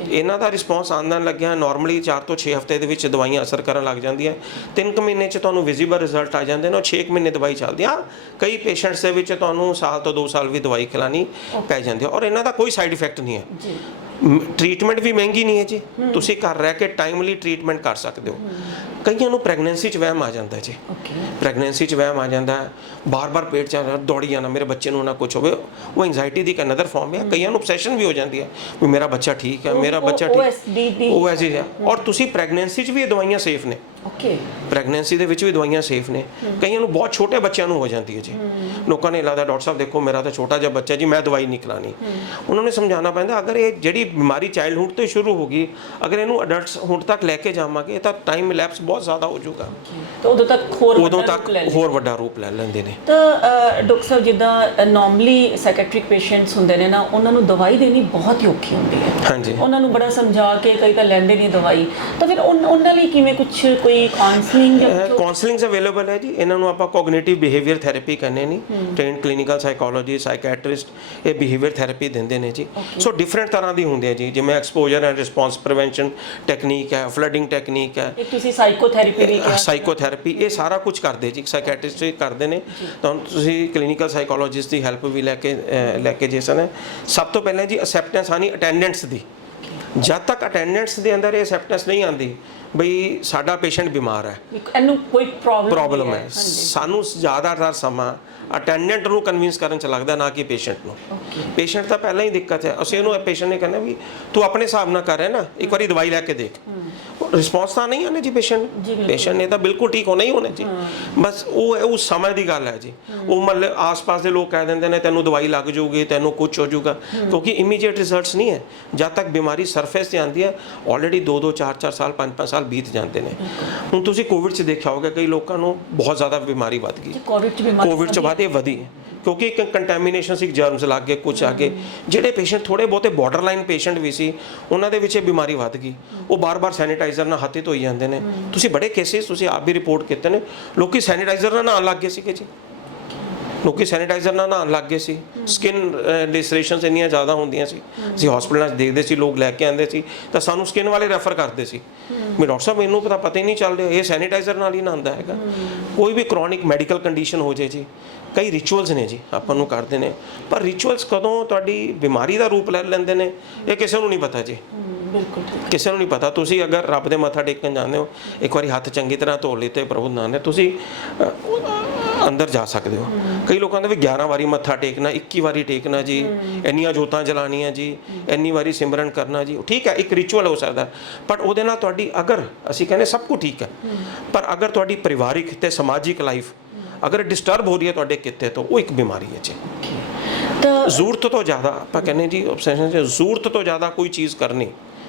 ਇਹਨਾਂ ਦਾ ਰਿਸਪੌਂਸ ਆਉਂਦਨ ਲੱਗਿਆ ਨਾਰਮਲੀ 4 ਤੋਂ 6 ਹਫ਼ਤੇ ਦੇ ਵਿੱਚ ਦਵਾਈਆਂ ਅਸਰ ਕਰਨ ਲੱਗ ਜਾਂਦੀਆਂ 3 ਕੁ ਮਹੀਨੇ 'ਚ ਤੁਹਾਨੂੰ ਵਿਜ਼ੀਬਲ ਰਿਜ਼ਲਟ ਆ ਜਾਂਦੇ ਨੇ ਔਰ 6 ਮਹੀਨੇ ਦਵਾਈ ਚੱਲਦੀ ਆ ਕਈ ਪੇਸ਼ੈਂਟਸ ਦੇ ਵਿੱਚ ਤੁਹਾਨੂੰ ਸਾਲ ਤੋਂ 2 ਸਾਲ ਵੀ ਦਵਾਈ ਖਿਲਾਣੀ ਪੈ ਜਾਂਦੀ ਔਰ ਇਹਨਾਂ ਦਾ ਕੋਈ ਸਾਈਡ ਇਫੈਕਟ ਨਹੀਂ ਹੈ। ਜੀ। ਟ੍ਰੀਟਮੈਂਟ ਵੀ ਮਹਿੰਗੀ ਨਹੀਂ ਹੈ ਜੀ। ਤੁਸੀਂ ਘਰ ਰਹਿ ਕੇ ਟਾਈਮਲੀ ਟ੍ਰੀਟਮੈਂਟ ਕਰ ਸਕਦੇ ਹੋ। ਕਈਆਂ ਨੂੰ ਪ੍ਰੈਗਨੈਂਸੀ 'ਚ ਵਹਿਮ ਆ ਜਾਂਦਾ ਜੀ। ਓਕੇ ਪ੍ਰੈਗਨੈਂਸੀ 'ਚ ਵਹਿਮ ਆ ਜਾਂਦਾ। ਬਾਰ-ਬਾਰ ਪੇਟ 'ਚ ਦੌੜੀ ਜਾਣਾ ਮੇਰੇ ਬੱਚੇ ਨੂੰ ਨਾ ਕੁਝ ਹੋਵੇ। ਉਹ ਐਂਜ਼ਾਈਟੀ ਦੀ ਇੱਕ ਅਨਦਰ ਫਾਰਮ ਹੈ। ਕਈਆਂ ਨੂੰ obsession ਵੀ ਹੋ ਜਾਂਦੀ ਹੈ ਵੀ ਮੇਰਾ ਬੱਚਾ ਠੀਕ ਹੈ ਮੇਰਾ ਬੱਚਾ ਠੀਕ ਉਹ ਐਸੀ ਹੈ। ਔਰ ਤੁਸੀਂ ਪ੍ਰੈਗਨੈਂਸੀ 'ਚ ਵੀ ਇਹ ਦਵਾਈਆਂ ਸੇਫ ਨੇ। ਓਕੇ ਪ੍ਰੈਗਨੈਂਸੀ ਦੇ ਵਿੱਚ ਵੀ ਦਵਾਈਆਂ ਸੇਫ ਨੇ। ਕਈਆਂ ਨੂੰ ਬਹੁਤ ਛੋਟੇ ਬੱਚਿਆਂ ਨੂੰ ਹੋ ਜਾਂਦੀ ਹੈ ਜੀ। ਲੋਕਾਂ ਨੇ ਲੱਗਦਾ ਡਾਕਟਰ ਸਾਹਿਬ ਦੇਖੋ ਮੇਰਾ ਤਾਂ ਛੋਟਾ ਜਿਹਾ ਬੱਚਾ ਜੀ ਮੈਂ ਦਵਾਈ ਨਹੀਂ ਖਿਲਾਣੀ ਉਹਨਾਂ ਨੇ ਸਮਝਾਉਣਾ ਪੈਂਦਾ ਅਗਰ ਇਹ ਜਿਹੜੀ ਬਿਮਾਰੀ ਚਾਈਲਡਹੁੱਡ ਤੋਂ ਸ਼ੁਰੂ ਹੋ ਗਈ ਅਗਰ ਇਹਨੂੰ ਅਡਲਟਸਹੁੱਡ ਤੱਕ ਲੈ ਕੇ ਜਾਵਾਂਗੇ ਤਾਂ ਟਾਈਮ ਲੈਪਸ ਬਹੁਤ ਜ਼ਿਆਦਾ ਹੋ ਜਾਊਗਾ। ਤਾਂ ਉਦੋਂ ਤੱਕ ਹੋਰ ਉਦੋਂ ਤੱਕ। ਹੋਰ ਵੱਡਾ ਰੂਪ ਲੈ ਲੈਂਦੇ ਨੇ। ਤਾਂ ਡਾਕਟਰ ਸਾਹਿਬ ਜਿੱਦਾਂ ਨਾਰਮਲੀ ਸਾਈਕੈਟ੍ਰਿਕ ਪੇਸ਼ੈਂਟਸ ਹੁੰਦੇ ਨੇ ਨਾ ਉਹਨਾਂ ਨੂੰ ਦਵਾਈ ਦੇਣੀ ਬਹੁਤ ਹੀ ਔਖੀ ਹੁੰਦੀ ਹੈ। ਹਾਂਜੀ। ਉਹਨਾਂ ਨੂੰ ਬੜਾ ਸਮਝਾ ਕੇ ਕਈ ਤਾਂ ਲੈਂਦੇ ਨਹੀਂ ਦਵਾਈ। ਤਾਂ ਫਿਰ ਉਹਨਾਂ ਲਈ ਕਿਵੇਂ ਕੁਝ ਕੋਈ ਕਾਉਂਸਲਿੰਗ ਕਾਉਂਸਲਿੰਗਸ ਅਵੇਲੇਬਲ ਹੈ ਜੀ ਇਹਨਾਂ ਨੂੰ ਆਪਾਂ ਕੋਗਨੀਟਿਵ ਬਿਹੇਵੀਅਰ ਥੈਰੇਪੀ ਕਹਿੰਦੇ ਨਹੀਂ ਟ੍ਰੇਨਡ ਕਲੀਨਿਕਲ ਸਾਈਕੋਲੋਜੀ ਸਾਈਕੈਟ੍ਰਿਸਟ ਇਹ ਬਿਹੇਵੀਅਰ ਥੈਰੇਪੀ ਦਿੰਦੇ ਨੇ ਜੀ। ਸੋ ਡਿਫਰੈਂਟ ਤਰ੍ਹਾਂ ਦੀ ਹੁੰਦੀ ਹੈ ਜੀ ਜਿਵੇਂ exposure and response prevention technique ਹੈ ਫਲੱਡਿੰਗ ਟੈਕਨੀਕ ਹੈ। ਇੱਕ ਤੁਸੀਂ ਸਾਈਕੋਥੈਰੇਪੀ ਵੀ ਕਿਹਾ ਸਾਈਕੋਥੈਰੇਪੀ ਇਹ ਸਾਰਾ ਕੁਝ ਕਰਦੇ ਜੀ ਸਾਈਕੈਟ੍ਰਿਸਟ ਵੀ ਕਰਦੇ ਨੇ। ਤਾਂ ਤੁਸੀਂ ਕਲੀਨਿਕਲ ਸਾਈਕੋਲੋਜਿਸਟ ਦੀ ਹੈਲਪ ਵੀ ਲੈ ਕੇ ਲੈ ਕੇ ਜੇ ਸਨ। ਸਭ ਤੋਂ ਪਹਿਲਾਂ ਜੀ ਅਸੈਪਟੈਂਸ ਆਣੀ ਅਟੈਂਡੈਂਟਸ ਦੀ। ਜਦ ਤੱਕ ਅਟੈਂਡੈਂਟਸ ਦੇ ਅੰਦਰ ਇਹ ਅਸੈਪਟੈਂਸ ਨਹੀਂ ਆਂਦੀ ਬਈ ਸਾਡਾ ਪੇਸ਼ੈਂਟ ਬਿਮਾਰ ਹੈ। ਇਹਨੂੰ ਕੋਈ ਪ੍ਰੋਬਲਮ ਪ੍ਰੋਬਲਮ ਹੈ। ਸਾਨੂੰ ਜ਼ਿਆਦਾਤਰ ਸਮਾਂ ਅਟੈਂਡੈਂਟ ਨੂੰ ਕਨਵਿੰਸ ਕਰਨ ਚ ਲੱਗਦਾ ਨਾ ਕਿ ਪੇਸ਼ੈਂਟ ਨੂੰ। ਪੇਸ਼ੈਂਟ ਤਾਂ ਪਹਿਲਾਂ ਹੀ ਦਿੱਕਤ ਹੈ। ਅਸੀਂ ਇਹਨੂੰ ਪੇਸ਼ੈਂਟ ਨੇ ਕਹਿੰਦਾ ਵੀ ਤੂੰ ਆਪਣੇ ਹਿਸਾਬ ਨਾਲ ਕਰ ਰਿਹਾ ਨਾ? ਇੱਕ ਵਾਰੀ ਦਵਾਈ ਲੈ ਕੇ ਦੇਖ। ਰਿਸਪੌਂਸ ਤਾਂ ਨਹੀਂ ਆਨੇ ਜੀ ਪੇਸ਼ੈਂਟ। ਪੇਸ਼ੈਂਟ ਨੇ ਤਾਂ ਬਿਲਕੁਲ ਠੀਕ ਹੋਣਾ ਹੀ ਹੋਣਾ ਜੀ। ਬਸ ਉਹ ਉਸ ਸਮੇਂ ਦੀ ਗੱਲ ਹੈ ਜੀ। ਉਹ ਮਤਲਬ ਆਸ-ਪਾਸ ਦੇ ਲੋਕ ਕਹਿ ਦਿੰਦੇ ਨੇ ਤੈਨੂੰ ਦਵਾਈ ਲੱਗ ਜਾਊਗੀ ਤੈਨੂੰ ਕੁਝ ਹੋ ਜਾਊਗਾ। ਕਿਉਂਕਿ ਇਮੀਡੀਏਟ ਰਿਜ਼ਲਟਸ ਨਹੀਂ ਹੈ। ਜਦ ਤੱਕ ਬਿਮਾਰੀ ਸਰਫੇਸ ਤੇ ਆਂਦੀ ਹੈ ਆਲਰੇਡੀ 2-2 4-4 ਸਾਲ 5-5 ਸਾਲ ਬੀਤ ਜਾਂਦੇ ਨੇ। ਹੁਣ ਤੁਸੀਂ ਕੋਵਿਡ 'ਚ ਦੇਖਿਆ ਹੋਗਾ ਕਈ ਲੋਕਾਂ ਨੂੰ ਬਹੁਤ ਜ਼ਿਆਦਾ ਬਿਮਾਰੀ ਵੱਧ ਗਈ। ਕੋਵਿਡ ਚ ਬਿਮਾਰੀ ਕੋਵਿਡ ਚ ਇਹ ਵਧੀ ਕਿਉਂਕਿ ਇੱਕ ਕੰਟੈਮੀਨੇਸ਼ਨ ਸੀ ਜਰਮਸ ਲੱਗ ਗਏ ਕੁਝ ਆ ਗਏ। ਜਿਹੜੇ ਪੇਸ਼ੈਂਟ ਥੋੜੇ ਬਹੁਤੇ ਬਾਰਡਰਲਾਈਨ ਪੇਸ਼ੈਂਟ ਵੀ ਸੀ ਉਹਨਾਂ ਦੇ ਵਿੱਚ ਇਹ ਬਿਮਾਰੀ ਵੱਧ ਗਈ। ਉਹ ਬਾਰ-ਬਾਰ ਸੈਨੀਟਾਈਜ਼ਰ ਨਾਲ ਹੱਥ ਧੋਈ ਜਾਂਦੇ ਨੇ। ਤੁਸੀਂ ਬੜੇ ਕੇਸਿਸ ਤੁਸੀਂ ਆਪ ਵੀ ਰਿਪੋਰਟ ਕੀਤੇ ਨੇ। ਲੋਕੀ ਸੈਨੀਟਾਈਜ਼ਰ ਨਾਲ ਲੱਗ ਗਏ ਸੀਗੇ ਜੀ। ਲੋਕੀ ਸੈਨੀਟਾਈਜ਼ਰ ਨਾਲ ਨਹਾਉਣ ਲੱਗ ਗਏ ਸੀ। ਸਕਿਨ ਡਿਸਰੇਸ਼ਨਸ ਇੰਨੀਆਂ ਜ਼ਿਆਦਾ ਹੁੰਦੀਆਂ ਸੀ। ਅਸੀਂ ਹਸਪੀਟਲਾਂ 'ਚ ਦੇਖਦੇ ਸੀ ਲੋਕ ਲੈ ਕੇ ਆਉਂਦੇ ਸੀ। ਤਾਂ ਸਾਨੂੰ ਸਕਿਨ ਵਾਲੇ ਰੈਫਰ ਕਰਦੇ ਸੀ। ਵੀ ਡਾਕਟਰ ਸਾਹਿਬ ਮੈਨੂੰ ਪਤਾ ਪਤਾ ਹੀ ਨਹੀਂ ਚੱਲ ਰਿਹਾ ਇਹ ਸੈਨੀਟਾਈਜ਼ਰ ਨਾਲ ਹੀ ਨਹਾਉਂਦਾ ਹੈਗਾ। ਕੋਈ ਵੀ ਕ੍ਰੋਨਿਕ ਮੈਡੀਕਲ ਕੰਡੀਸ਼ਨ ਹੋ ਜੇ ਜੀ ਕਈ ਰਿਚੁਅਲਸ ਨੇ ਜੀ ਆਪਾਂ ਨੂੰ ਕਰਦੇ ਨੇ। ਪਰ ਰਿਚੁਅਲਸ ਕਦੋਂ ਤੁਹਾਡੀ ਬਿਮਾਰੀ ਦਾ ਰੂਪ ਲੈ ਲੈਂਦੇ ਨੇ ਇਹ ਕਿਸੇ ਨੂੰ ਨਹੀਂ ਪਤਾ ਜੀ। ਬਿਲਕੁਲ ਕਿਸੇ ਨੂੰ ਨਹੀਂ ਪਤਾ। ਤੁਸੀਂ ਅਗਰ ਰੱਬ ਦੇ ਮੱਥਾ ਟੇਕਣ ਜਾਂਦੇ ਹੋ ਇੱਕ ਵਾਰੀ ਹੱਥ ਚੰਗੀ ਤਰ੍ਹਾਂ ਧੋ ਲਏ ਤੇ ਪ੍ਰਭੂ ਨਾਮ ਨੇ ਤੁਸੀਂ ਅੰਦਰ ਜਾ ਸਕਦੇ ਹੋ। ਕਈ ਲੋਕਾਂ ਦਾ ਵੀ 11 ਵਾਰੀ ਮੱਥਾ ਟੇਕਣਾ 21 ਵਾਰੀ ਟੇਕਣਾ ਜੀ ਇੰਨੀਆਂ ਜੋਤਾਂ ਜਲਾਣੀਆਂ ਜੀ ਇੰਨੀ ਵਾਰੀ ਸਿਮਰਨ ਕਰਨਾ ਜੀ। ਠੀਕ ਹੈ ਇੱਕ ਰਿਚੁਅਲ ਹੋ ਸਕਦਾ। ਬਟ ਉਹਦੇ ਨਾਲ ਤੁਹਾਡੀ ਅਗਰ ਅਸੀਂ ਕਹਿੰਦੇ ਸਭ ਕੁਝ ਠੀਕ ਹੈ। ਪਰ ਅਗਰ ਤੁਹਾਡੀ ਪਰਿਵਾਰਿਕ ਤੇ ਸਮਾਜਿਕ ਲਾਈਫ ਅਗਰ ਡਿਸਟਰਬ ਹੋ ਰਹੀ ਹੈ ਤੁਹਾਡੇ ਕਿੱਤੇ ਤੋਂ ਉਹ ਇੱਕ ਬਿਮਾਰੀ ਹੈ ਜੀ। ਤਾਂ ਜ਼ਰੂਰਤ ਤੋਂ ਜ਼ਿਆਦਾ ਆਪਾਂ ਕਹਿੰਦੇ ਜੀ ਆਬਸੈਸ਼ਨ ਜ਼ਰੂਰਤ ਤੋਂ ਜ਼ਿਆਦਾ ਕੋਈ ਚੀਜ਼ ਕਰਨੀ।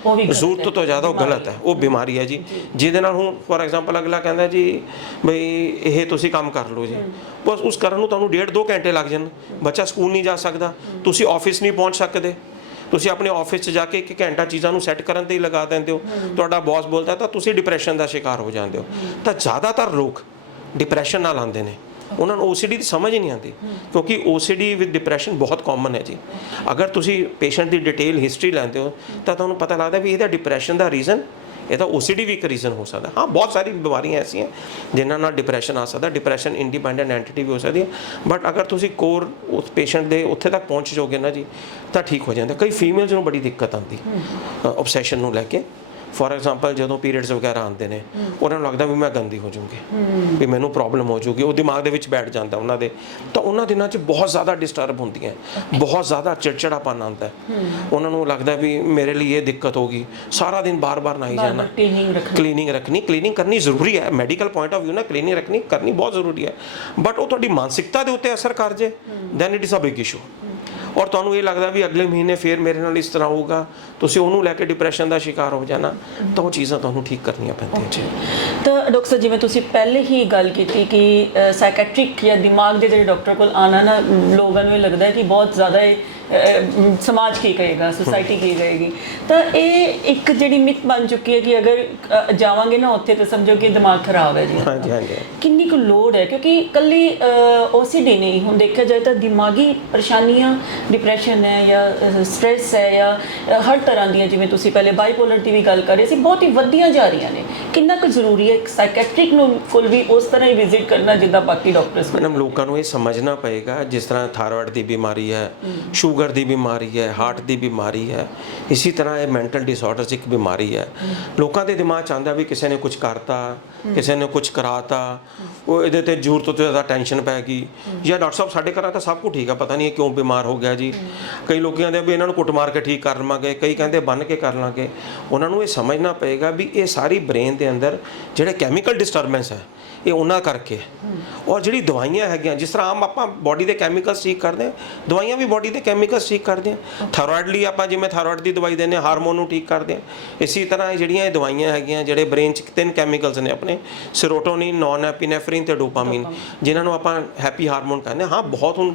ਉਹ ਵੀ ਗਲਤ ਜ਼ਰੂਰਤ। ਤੋਂ ਜ਼ਿਆਦਾ ਉਹ ਗਲਤ ਹੈ ਉਹ ਬਿਮਾਰੀ ਹੈ ਜੀ। ਜਿਹਦੇ ਨਾਲ ਹੁਣ ਫੋਰ ਐਗਜ਼ਾਮਪਲ ਅਗਲਾ ਕਹਿੰਦਾ ਜੀ ਬਈ ਇਹ ਤੁਸੀਂ ਕੰਮ ਕਰ ਲਓ ਜੀ। ਬਸ ਉਸ ਕਰਨ ਨੂੰ ਤੁਹਾਨੂੰ ਡੇਢ ਦੋ ਘੰਟੇ ਲੱਗ ਜਾਣ। ਬੱਚਾ ਸਕੂਲ ਨਹੀਂ ਜਾ ਸਕਦਾ। ਤੁਸੀਂ ਆਫਿਸ ਨਹੀਂ ਪਹੁੰਚ ਸਕਦੇ। ਤੁਸੀਂ ਆਪਣੇ ਆਫਿਸ 'ਚ ਜਾ ਕੇ ਇੱਕ ਘੰਟਾ ਚੀਜ਼ਾਂ ਨੂੰ ਸੈੱਟ ਕਰਨ ਤੇ ਹੀ ਲਗਾ ਦਿੰਦੇ ਹੋ। ਤੁਹਾਡਾ ਬੌਸ ਬੋਲਦਾ ਤਾਂ ਤੁਸੀਂ ਡਿਪਰੈਸ਼ਨ ਦਾ ਸ਼ਿਕਾਰ ਹੋ ਜਾਂਦੇ ਹੋ। ਤਾਂ ਜ਼ਿਆਦਾਤਰ ਲੋਕ ਡਿਪਰੈਸ਼ਨ ਨਾਲ ਆਉਂਦੇ ਨੇ। ਉਹਨਾਂ ਨੂੰ OCD ਦੀ ਸਮਝ ਹੀ ਨਹੀਂ ਆਉਂਦੀ, ਕਿਉਂਕਿ OCD ਵਿਦ ਡਿਪਰੈਸ਼ਨ ਬਹੁਤ ਕਾਮਨ ਹੈ ਜੀ। ਅਗਰ ਤੁਸੀਂ ਪੇਸ਼ੈਂਟ ਦੀ ਡਿਟੇਲ ਹਿਸਟਰੀ ਲੈਂਦੇ ਹੋ, ਤਾਂ ਤੁਹਾਨੂੰ ਪਤਾ ਲੱਗਦਾ ਵੀ ਇਹਦਾ ਡਿਪਰੈਸ਼ਨ ਦਾ ਰੀਜ਼ਨ ਇਹਦਾ OCD ਵੀ ਇੱਕ ਰੀਜ਼ਨ ਹੋ ਸਕਦਾ। ਹਾਂ, ਬਹੁਤ ਸਾਰੀ ਬਿਮਾਰੀਆਂ ਐਸੀਆਂ ਜਿਨ੍ਹਾਂ ਨਾਲ ਡਿਪਰੈਸ਼ਨ ਆ ਸਕਦਾ ਡਿਪਰੈਸ਼ਨ ਇੰਡੀਪੈਂਡੈਂਟ ਐਂਟੀਟੀ ਵੀ ਹੋ ਸਕਦੀ ਹੈ। ਬਟ ਅਗਰ ਤੁਸੀਂ ਕੋਰ ਉਸ ਪੇਸ਼ੈਂਟ ਦੇ ਉੱਥੇ ਤੱਕ ਪਹੁੰਚ ਜਾਓਗੇ ਨਾ ਜੀ, ਤਾਂ ਠੀਕ ਹੋ ਜਾਂਦਾ। ਕਈ ਫੀਮੇਲਸ ਨੂੰ ਬੜੀ ਦਿੱਕਤ ਆਉਂਦੀ ਆਬਸੈਸ਼ਨ ਨੂੰ ਲੈ ਕੇ। ਫੋਰ ਐਗਜ਼ਾਮਪਲ ਜਦੋਂ ਪੀਰੀਅਡਸ ਵਗੈਰਾ ਆਉਂਦੇ ਨੇ ਉਹਨਾਂ ਨੂੰ ਲੱਗਦਾ ਵੀ ਮੈਂ ਗੰਦੀ ਹੋ ਜਾਊਂਗੀ ਵੀ ਮੈਨੂੰ ਪ੍ਰੋਬਲਮ ਹੋ ਜਾਊਗੀ ਉਹ ਦਿਮਾਗ ਦੇ ਵਿੱਚ ਬੈਠ ਜਾਂਦਾ ਉਹਨਾਂ ਦੇ। ਤਾਂ ਉਹਨਾਂ ਦਿਨਾਂ 'ਚ ਬਹੁਤ ਜ਼ਿਆਦਾ ਡਿਸਟਰਬ ਹੁੰਦੀਆਂ ਬਹੁਤ ਜ਼ਿਆਦਾ ਚਿੜਚਿੜਾਪਨ ਆਉਂਦਾ। ਉਹਨਾਂ ਨੂੰ ਲੱਗਦਾ ਵੀ ਮੇਰੇ ਲਈ ਇਹ ਦਿੱਕਤ ਹੋਗੀ ਸਾਰਾ ਦਿਨ ਬਾਰ-ਬਾਰ ਨਹਾਈ ਜਾਣਾ। ਕਲੀਨਿੰਗ ਰੱਖਣਾ। ਕਲੀਨਿੰਗ ਕਰਨੀ ਜ਼ਰੂਰੀ ਹੈ ਮੈਡੀਕਲ ਪੁਆਇੰਟ ਆਫ View ਨਾ ਕਲੀਨਿੰਗ ਰੱਖਣੀ ਕਰਨੀ ਬਹੁਤ ਜ਼ਰੂਰੀ ਹੈ। ਬਟ ਉਹ ਤੁਹਾਡੀ ਮਾਨਸਿਕਤਾ ਦੇ ਉੱਤੇ ਅਸਰ ਕਰ ਜੇ then it is a big issue ਔਰ ਤੁਹਾਨੂੰ ਇਹ ਲੱਗਦਾ ਵੀ ਅਗਲੇ ਮਹੀਨੇ ਫੇਰ ਮੇਰੇ ਨਾਲ ਇਸ ਤਰ੍ਹਾਂ ਹੋਊਗਾ ਤੁਸੀਂ ਉਹਨੂੰ ਲੈ ਕੇ ਡਿਪਰੈਸ਼ਨ ਦਾ ਸ਼ਿਕਾਰ ਹੋ ਜਾਣਾ ਤਾਂ ਉਹ ਚੀਜ਼ਾਂ ਤੁਹਾਨੂੰ ਠੀਕ ਕਰਨੀਆਂ ਪੈਂਦੀਆਂ ਜੀ। ਤਾਂ ਡਾਕਟਰ ਸਾਹਿਬ, ਜਿਵੇਂ ਤੁਸੀਂ ਪਹਿਲੇ ਹੀ ਗੱਲ ਕੀਤੀ ਕਿ ਸਾਈਕੈਟ੍ਰਿਕ ਜਾਂ ਦਿਮਾਗ ਦੇ ਜਿਹੜੇ ਡਾਕਟਰ ਕੋਲ ਆਣਾ ਨਾ ਲੋਕਾਂ ਨੂੰ ਇਹ ਲੱਗਦਾ ਕਿ ਬਹੁਤ ਜ਼ਿਆਦਾ ਇਹ ਸਮਾਜ ਕੀ ਕਹੇਗਾ ਸੁਸਾਇਟੀ ਕੀ ਕਹੇਗੀ? ਤਾਂ ਇਹ ਇੱਕ ਜਿਹੜੀ ਮਿਥ ਬਣ ਚੁੱਕੀ ਹੈ ਕਿ ਅਗਰ ਜਾਵਾਂਗੇ ਨਾ ਉੱਥੇ ਤਾਂ ਸਮਝੋ ਕਿ ਦਿਮਾਗ ਖਰਾਬ ਹੈ ਜੀ। ਹਾਂਜੀ ਹਾਂਜੀ। ਕਿੰਨੀ ਕੁ ਲੋੜ ਹੈ? ਕਿਉਂਕਿ ਕੱਲੀ OCD ਨਹੀਂ। ਹੁਣ ਦੇਖਿਆ ਜਾਏ ਤਾਂ ਦਿਮਾਗੀ ਪਰੇਸ਼ਾਨੀਆਂ ਡਿਪਰੈਸ਼ਨ ਹੈ ਜਾਂ ਸਟ੍ਰੈਸ ਹੈ ਜਾਂ ਹਰ ਤਰ੍ਹਾਂ ਦੀਆਂ ਜਿਵੇਂ ਤੁਸੀਂ ਪਹਿਲੇ ਬਾਈਪੋਲਰ ਦੀ ਵੀ ਗੱਲ ਕਰ ਰਹੇ ਸੀ ਬਹੁਤ ਹੀ ਵਧੀਆਂ ਜਾ ਰਹੀਆਂ ਨੇ। ਕਿੰਨਾ ਕੁ ਜ਼ਰੂਰੀ ਹੈ ਇੱਕ ਸਾਈਕੈਟ੍ਰਿਕ ਨੂੰ ਕੋਲ ਵੀ ਉਸ ਤਰ੍ਹਾਂ ਹੀ ਵਿਜ਼ਿਟ ਕਰਨਾ ਜਿੱਦਾਂ ਬਾਕੀ ਡਾਕਟਰਸ ਮੈਡਮ ਲੋਕਾਂ ਨੂੰ ਇਹ ਸਮਝਣਾ ਪਏਗਾ ਜਿਸ ਤਰ੍ਹਾਂ ਥਾਇਰਾਇਡ ਦੀ ਬਿਮਾਰੀ ਹੈ। ਸ਼ੂਗਰ ਸ਼ੂਗਰ ਦੀ ਬਿਮਾਰੀ ਹੈ ਹਾਰਟ ਦੀ ਬਿਮਾਰੀ ਹੈ, ਇਸੇ ਤਰ੍ਹਾਂ ਇਹ ਮੈਂਟਲ ਡਿਸਆਰਡਰਸ ਇੱਕ ਬਿਮਾਰੀ ਹੈ। ਲੋਕਾਂ ਦੇ ਦਿਮਾਗ 'ਚ ਆਉਂਦਾ ਵੀ ਕਿਸੇ ਨੇ ਕੁਝ ਕਰਤਾ, ਕਿਸੇ ਨੇ ਕੁਝ ਕਰਾਤਾ, ਉਹ ਇਹਦੇ ਤੇ ਜ਼ਰੂਰਤ ਤੋਂ ਜ਼ਿਆਦਾ ਟੈਨਸ਼ਨ ਪੈ ਗਈ। ਜਾਂ ਡਾਕਟਰ ਸਾਹਿਬ, ਸਾਡੇ ਘਰਾਂ ਤਾਂ ਸਭ ਕੁਝ ਠੀਕ ਆ, ਪਤਾ ਨਹੀਂ ਕਿਉਂ ਬਿਮਾਰ ਹੋ ਗਿਆ ਜੀ। ਕਈ ਲੋਕ ਕਹਿੰਦੇ ਆ ਵੀ ਇਹਨਾਂ ਨੂੰ ਕੁੱਟ ਮਾਰ ਕੇ ਠੀਕ ਕਰ ਲਵਾਂਗੇ, ਕਈ ਕਹਿੰਦੇ ਬੰਨ ਕੇ ਕਰ ਲਾਂਗੇ ਉਹਨਾਂ ਨੂੰ ਇਹ ਸਮਝਣਾ ਪਏਗਾ ਵੀ ਇਹ ਸਾਰੀ ਬ੍ਰੇਨ ਦੇ ਅੰਦਰ ਜਿਹੜੇ ਕੈਮੀਕਲ ਡਿਸਟਰਬੈਂਸ ਹੈ ਇਹ ਉਹਨਾਂ ਕਰਕੇ। ਔਰ ਜਿਹੜੀ ਦਵਾਈਆਂ ਹੈਗੀਆਂ ਜਿਸ ਤਰ੍ਹਾਂ ਆਮ ਆਪਾਂ ਬਾਡੀ ਦੇ ਕੈਮੀਕਲਸ ਠੀਕ ਕਰਦੇ ਹਾਂ ਦਵਾਈਆਂ ਵੀ ਬਾਡੀ ਦੇ ਕੈਮੀਕਲਸ ਠੀਕ ਕਰਦੇ ਹਾਂ। ਥਾਇਰਾਇਡ ਲਈ ਆਪਾਂ ਜਿਵੇਂ ਥਾਇਰਾਇਡ ਦੀ ਦਵਾਈ ਦਿੰਦੇ ਹਾਂ ਹਾਰਮੋਨ ਨੂੰ ਠੀਕ ਕਰਦੇ ਹਾਂ। ਇਸੇ ਤਰ੍ਹਾਂ ਇਹ ਜਿਹੜੀਆਂ ਇਹ ਦਵਾਈਆਂ ਹੈਗੀਆਂ ਜਿਹੜੇ ਬ੍ਰੇਨ 'ਚ ਤਿੰਨ ਕੈਮੀਕਲਸ ਨੇ ਆਪਣੇ ਸਿਰੋਟੋਨਿਨ ਨੌਨ ਐਪੀਨੇਫ੍ਰਿਨ ਤੇ ਡੋਪਾਮਾਈਨ ਜਿਨ੍ਹਾਂ ਨੂੰ ਆਪਾਂ ਹੈਪੀ ਹਾਰਮੋਨ ਕਹਿੰਦੇ ਹਾਂ। ਹਾਂ ਬਹੁਤ ਹੁਣ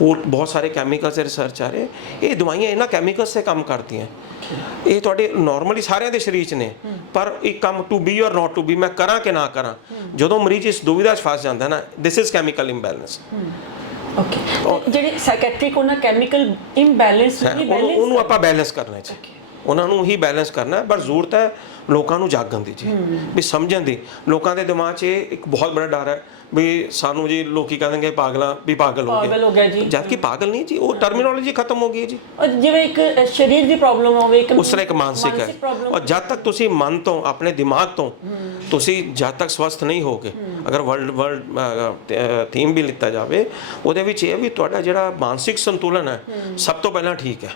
ਹੋਰ ਬਹੁਤ ਸਾਰੇ ਕੈਮੀਕਲਸ ਦੇ ਰਿਸਰਚ ਆ ਰਹੇ। ਇਹ ਦਵਾਈਆਂ ਇਹਨਾਂ ਕੈਮੀਕਲਸ ਤੇ ਕੰਮ ਕਰਦੀਆਂ। ਇਹ ਤੁਹਾਡੇ ਨਾਰਮਲੀ ਸਾਰਿਆਂ ਦੇ ਸਰੀਰ 'ਚ ਨੇ। ਪਰ ਇੱਕ ਕੰਮ to be or not to be ਮੈਂ ਕਰਾਂ ਕਿ ਨਾ ਕਰਾਂ ਜਦੋਂ ਮਰੀਜ਼ ਇਸ ਦੁਵਿਧਾ 'ਚ ਫਸ ਜਾਂਦਾ ਨਾ this is chemical imbalance okay ਜਿਹੜੇ ਸਾਈਕੈਟ੍ਰਿਕ ਉਹਨਾਂ ਕੈਮੀਕਲ ਇੰਬੈਲੈਂਸ ਨਹੀਂ ਉਹਨੂੰ ਬੈਲੈਂਸ ਉਹਨੂੰ ਆਪਾਂ ਬੈਲੈਂਸ ਕਰਨਾ ਹੈ ਜੀ। ਉਹਨਾਂ ਨੂੰ ਹੀ ਬੈਲੈਂਸ ਕਰਨਾ ਪਰ ਜ਼ਰੂਰਤ ਹੈ ਲੋਕਾਂ ਨੂੰ ਜਾਗਣ ਦੀ ਜੀ। ਵੀ ਸਮਝਣ ਦੀ। ਲੋਕਾਂ ਦੇ ਦਿਮਾਗ 'ਚ ਇਹ ਇੱਕ ਬਹੁਤ ਬੜਾ ਡਰ ਹੈ ਵੀ ਸਾਨੂੰ ਜੀ ਲੋਕੀ ਕਹਿੰਦੇ ਪਾਗਲਾਂ ਵੀ ਪਾਗਲ ਹੋ ਪਾਗਲ ਹੋ ਗਿਆ ਜੀ। ਜਦ ਕਿ ਪਾਗਲ ਨਹੀਂ ਜੀ ਉਹ ਟਰਮੀਨੋਲੋਜੀ ਖਤਮ ਹੋ ਗਈ ਹੈ ਜੀ। ਜਿਵੇਂ ਇੱਕ ਸਰੀਰ ਦੀ ਪ੍ਰੋਬਲਮ ਹੋਵੇ ਇੱਕ ਉਸ ਤਰ੍ਹਾਂ ਇੱਕ ਮਾਨਸਿਕ ਹੈ। ਔਰ ਜਦ ਤੱਕ ਤੁਸੀਂ ਮਨ ਤੋਂ ਆਪਣੇ ਦਿਮਾਗ ਤੋਂ ਤੁਸੀਂ ਜਦ ਤੱਕ ਸਵਸਥ ਨਹੀਂ ਹੋਗੇ ਅਗਰ ਵਰਲਡ ਵਰਲਡ ਥੀਮ ਵੀ ਲਿੱਤਾ ਜਾਵੇ ਉਹਦੇ ਵਿੱਚ ਇਹ ਵੀ ਤੁਹਾਡਾ ਜਿਹੜਾ ਮਾਨਸਿਕ ਸੰਤੁਲਨ ਹੈ। ਸਭ ਤੋਂ ਪਹਿਲਾਂ ਠੀਕ ਹੈ।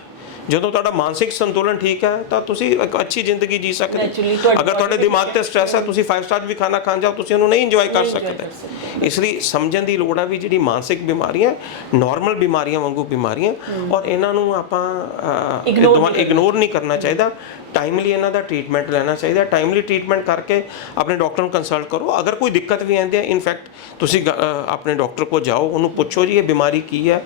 ਜਦੋਂ ਤੁਹਾਡਾ ਮਾਨਸਿਕ ਸੰਤੁਲਨ ਠੀਕ ਹੈ ਤਾਂ ਤੁਸੀਂ ਇੱਕ ਅੱਛੀ ਜ਼ਿੰਦਗੀ ਜੀ ਸਕਦੇ ਅਗਰ ਤੁਹਾਡੇ ਦਿਮਾਗ ਤੇ ਸਟ੍ਰੈਸ ਹੈ ਤੁਸੀਂ 5 ਸਟਾਰ ਵੀ ਖਾਣਾ ਖਾਣ ਜਾਓ ਤੁਸੀਂ ਉਹਨੂੰ ਨਹੀਂ ਇੰਜੋਏ ਕਰ ਸਕਦੇ। ਇਸ ਲਈ ਸਮਝਣ ਦੀ ਲੋੜ ਹੈ ਵੀ ਜਿਹੜੀ ਮਾਨਸਿਕ ਬਿਮਾਰੀਆਂ ਨਾਰਮਲ ਬਿਮਾਰੀਆਂ ਵਾਂਗੂ ਬਿਮਾਰੀਆਂ ਔਰ ਇਹਨਾਂ ਨੂੰ ਆਪਾਂ ਇਗਨੋਰ ਨਹੀਂ ਕਰਨਾ ਚਾਹੀਦਾ। ਟਾਈਮਲੀ ਇਹਨਾਂ ਦਾ ਟ੍ਰੀਟਮੈਂਟ ਲੈਣਾ ਚਾਹੀਦਾ। ਟਾਈਮਲੀ ਟ੍ਰੀਟਮੈਂਟ ਕਰਕੇ ਆਪਣੇ ਡਾਕਟਰ ਨੂੰ ਕੰਸਲਟ ਕਰੋ। ਅਗਰ ਕੋਈ ਦਿੱਕਤ ਵੀ ਆਉਂਦੀ ਹੈ ਇਨਫੈਕਟ ਤੁਸੀਂ ਆਪਣੇ ਡਾਕਟਰ ਕੋਲ ਜਾਓ ਉਹਨੂੰ ਪੁੱਛੋ ਜੀ ਇਹ ਬਿਮਾਰੀ ਕੀ ਹੈ।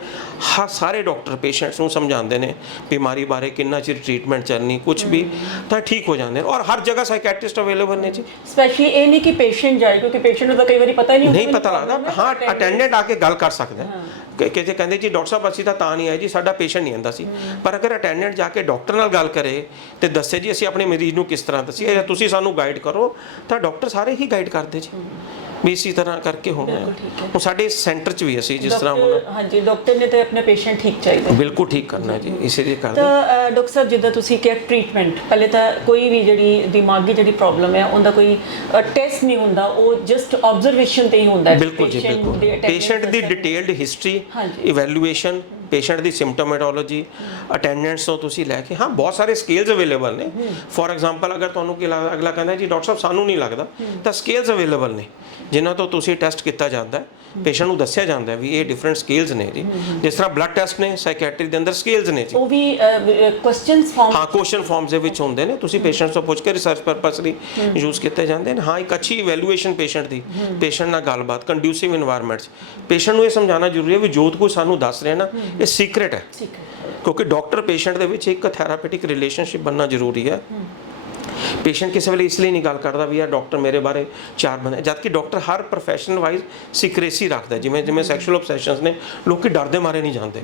ਹਾਂ ਸਾਰੇ ਡਾਕਟਰ ਪੇਸ਼ੈਂਟਸ ਨੂੰ ਸਮਝਾਉਂਦੇ ਨੇ ਬਿਮਾਰੀ ਬਾਰੇ ਕਿੰਨਾ ਚਿਰ ਟ੍ਰੀਟਮੈਂਟ ਚੱਲਣੀ ਕੁਝ ਵੀ ਤਾਂ ਠੀਕ ਹੋ ਜਾਂਦੇ ਨੇ ਔਰ ਹਰ ਜਗ੍ਹਾ ਸਾਈਕੈਟ੍ਰਿਸਟ ਅਵੇਲੇਬਲ ਨੇ ਜੀ। ਸਪੈਸ਼ਲੀ ਇਹ ਨਹੀਂ ਕਿ ਪੇਸ਼ੈਂਟ ਜਾਏ ਕਿਉਂਕਿ ਪੇਸ਼ੈਂਟ ਨੂੰ ਤਾਂ ਕਈ ਵਾਰੀ ਪਤਾ ਹੀ ਨਹੀਂ ਹੁੰਦਾ ਨਹੀਂ ਪਤਾ ਲੱਗਦਾ। ਹੈ, ਅਟੈਂਡੈਂਟ ਆ ਕੇ ਗੱਲ ਕਰ ਸਕਦਾ ਕਿ ਕਿਸੇ ਕਹਿੰਦੇ ਜੀ ਡਾਕਟਰ ਸਾਹਿਬ ਅਸੀਂ ਤਾਂ ਤਾਂ ਨਹੀਂ ਆਏ ਜੀ ਸਾਡਾ ਪੇਸ਼ੈਂਟ ਨਹੀਂ ਆਂਦਾ ਸੀ। ਪਰ ਅਗਰ ਅਟੈਂਡੈਂਟ ਜਾ ਕੇ ਡਾਕਟਰ ਨਾਲ ਗੱਲ ਕਰੇ ਤੇ ਦੱਸੇ ਜੀ ਅਸੀਂ ਆਪਣੇ ਮਰੀਜ਼ ਨੂੰ ਕਿਸ ਤਰ੍ਹਾਂ ਦੱਸੀਏ ਜਾਂ ਤੁਸੀਂ ਸਾਨੂੰ ਗਾਈਡ ਕਰੋ ਤਾਂ ਡਾਕਟਰ ਸਾਰੇ ਹੀ ਗਾਈਡ ਕਰਦੇ ਜੀ। ਵੀ ਇਸੇ ਤਰ੍ਹਾਂ ਕਰਕੇ ਹੋਣਾ ਹੈ। ਹੁਣ ਸਾਡੇ ਸੈਂਟਰ 'ਚ ਵੀ ਅਸੀਂ ਜਿਸ ਤਰ੍ਹਾਂ ਹੁਣ ਹਾਂਜੀ ਡਾਕਟਰ ਨੇ ਤੇ ਆਪਣੇ ਪੇਸ਼ੈਂਟ ਠੀਕ ਚਾਹੀਦਾ ਬਿਲਕੁਲ ਠੀਕ ਕਰਨਾ ਜੀ ਇਸੇ ਲਈ ਕਰਦੇ ਤਾਂ ਡਾਕਟਰ ਸਾਹਿਬ ਜਿੱਦਾਂ ਤੁਸੀਂ ਕਿਹਾ ਟ੍ਰੀਟਮੈਂਟ ਪਹਿਲੇ ਤਾਂ ਕੋਈ ਵੀ ਜਿਹੜੀ ਦਿਮਾਗੀ ਜਿਹੜੀ ਪ੍ਰੋਬਲਮ ਹੈ ਉਹਦਾ ਕੋਈ ਟੈਸਟ ਨਹੀਂ ਹੁੰਦਾ ਉਹ ਜਸਟ ਆਬਜ਼ਰਵੇਸ਼ਨ ਤੇ ਹੀ ਹੁੰਦਾ ਹੈ। ਬਿਲਕੁਲ ਜੀ ਬਿਲਕੁਲ। ਪੇਸ਼ੈਂਟ ਦੀ ਡਿਟੇਲਡ ਹਿਸਟਰੀ। ਇਵੈਲੂਏਸ਼ਨ ਪੇਸ਼ੈਂਟ ਦੀ ਸਿੰਪਟੋਮੈਟੋਲੋਜੀ ਅਟੈਂਡੈਂਟਸ ਤੋਂ ਤੁਸੀਂ ਲੈ ਕੇ ਹਾਂ ਬਹੁਤ ਸਾਰੇ ਸਕੇਲਸ ਅਵੇਲੇਬਲ ਨੇ। ਫੋਰ ਐਗਜ਼ਾਮਪਲ ਅਗਰ ਤੁਹਾਨੂੰ ਕਿ ਅਗਲਾ ਕਹਿੰਦਾ ਜੀ ਡਾਕਟਰ ਸਾਹਿਬ ਸਾਨੂੰ ਨਹੀਂ ਲੱਗਦਾ। ਤਾਂ ਸਕੇਲਸ ਅਵੇਲੇਬਲ ਨੇ ਜਿਨ੍ਹਾਂ ਤੋਂ ਤੁਸੀਂ ਟੈਸਟ ਕੀਤਾ ਜਾਂਦਾ ਪੇਸ਼ੈਂਟ ਨੂੰ ਦੱਸਿਆ ਜਾਂਦਾ ਵੀ ਇਹ ਡਿਫਰੈਂਟ ਸਕੇਲਸ ਨੇ ਜੀ। ਜਿਸ ਤਰ੍ਹਾਂ ਬਲੱਡ ਟੈਸਟ ਨੇ ਸਾਈਕੈਟਰੀ ਦੇ ਅੰਦਰ ਸਕੇਲਸ ਨੇ ਜੀ। ਉਹ ਵੀ ਕੁਐਸਚਨਸ ਫਾਰਮ ਹਾਂ ਕੁਐਸਚਨ ਫਾਰਮਸ ਦੇ ਵਿੱਚ ਹੁੰਦੇ ਨੇ। ਤੁਸੀਂ ਪੇਸ਼ੈਂਟਸ ਤੋਂ ਪੁੱਛ ਕੇ ਰਿਸਰਚ ਪਰਪਸ ਲਈ ਯੂਜ਼ ਕੀਤੇ ਜਾਂਦੇ ਨੇ। ਹਾਂ ਇੱਕ ਅੱਛੀ ਇਵੈਲੂਏਸ਼ਨ ਪੇਸ਼ੈਂਟ ਦੀ ਪੇਸ਼ੈਂਟ ਨਾਲ ਗੱਲਬਾਤ ਕੰਡਿਊਸਿਵ এনवायरमेंट ਪੇਸ਼ੈਂਟ ਨੂੰ ਇਹ ਸਮਝਾਉਣਾ ਜ਼ਰੂਰੀ ਹੈ ਵੀ ਜੋ ਕੁਝ ਸਾਨੂੰ ਦੱਸ ਰਿਹਾ ਨਾ ਇਹ ਸੀਕ੍ਰੇਟ ਹੈ। ਕਿਉਂਕਿ ਡਾਕਟਰ ਪੇਸ਼ੈਂਟ ਦੇ ਵਿੱਚ ਇੱਕ ਥੈਰਾਪੀਟਿਕ ਰਿਲੇਸ਼ਨਸ਼ਿਪ ਬਣਨਾ ਜ਼ਰੂਰੀ ਹੈ। ਪੇਸ਼ੈਂਟ ਕਿਸੇ ਵੇਲੇ ਇਸ ਲਈ ਨਹੀਂ ਗੱਲ ਕਰਦਾ ਵੀ ਯਾਰ ਡਾਕਟਰ ਮੇਰੇ ਬਾਰੇ ਚਾਰ ਬੰਦੇ ਜਦ ਕਿ ਡਾਕਟਰ ਹਰ ਪ੍ਰੋਫੈਸ਼ਨ ਵਾਈਜ਼ ਸੀਕ੍ਰੇਸੀ ਰੱਖਦਾ। ਜਿਵੇਂ ਜਿਵੇਂ ਸੈਕਸ਼ੂਅਲ ਆਬਸੈਸ਼ਨਸ ਨੇ ਲੋਕੀ ਡਰਦੇ ਮਾਰੇ ਨਹੀਂ ਜਾਂਦੇ।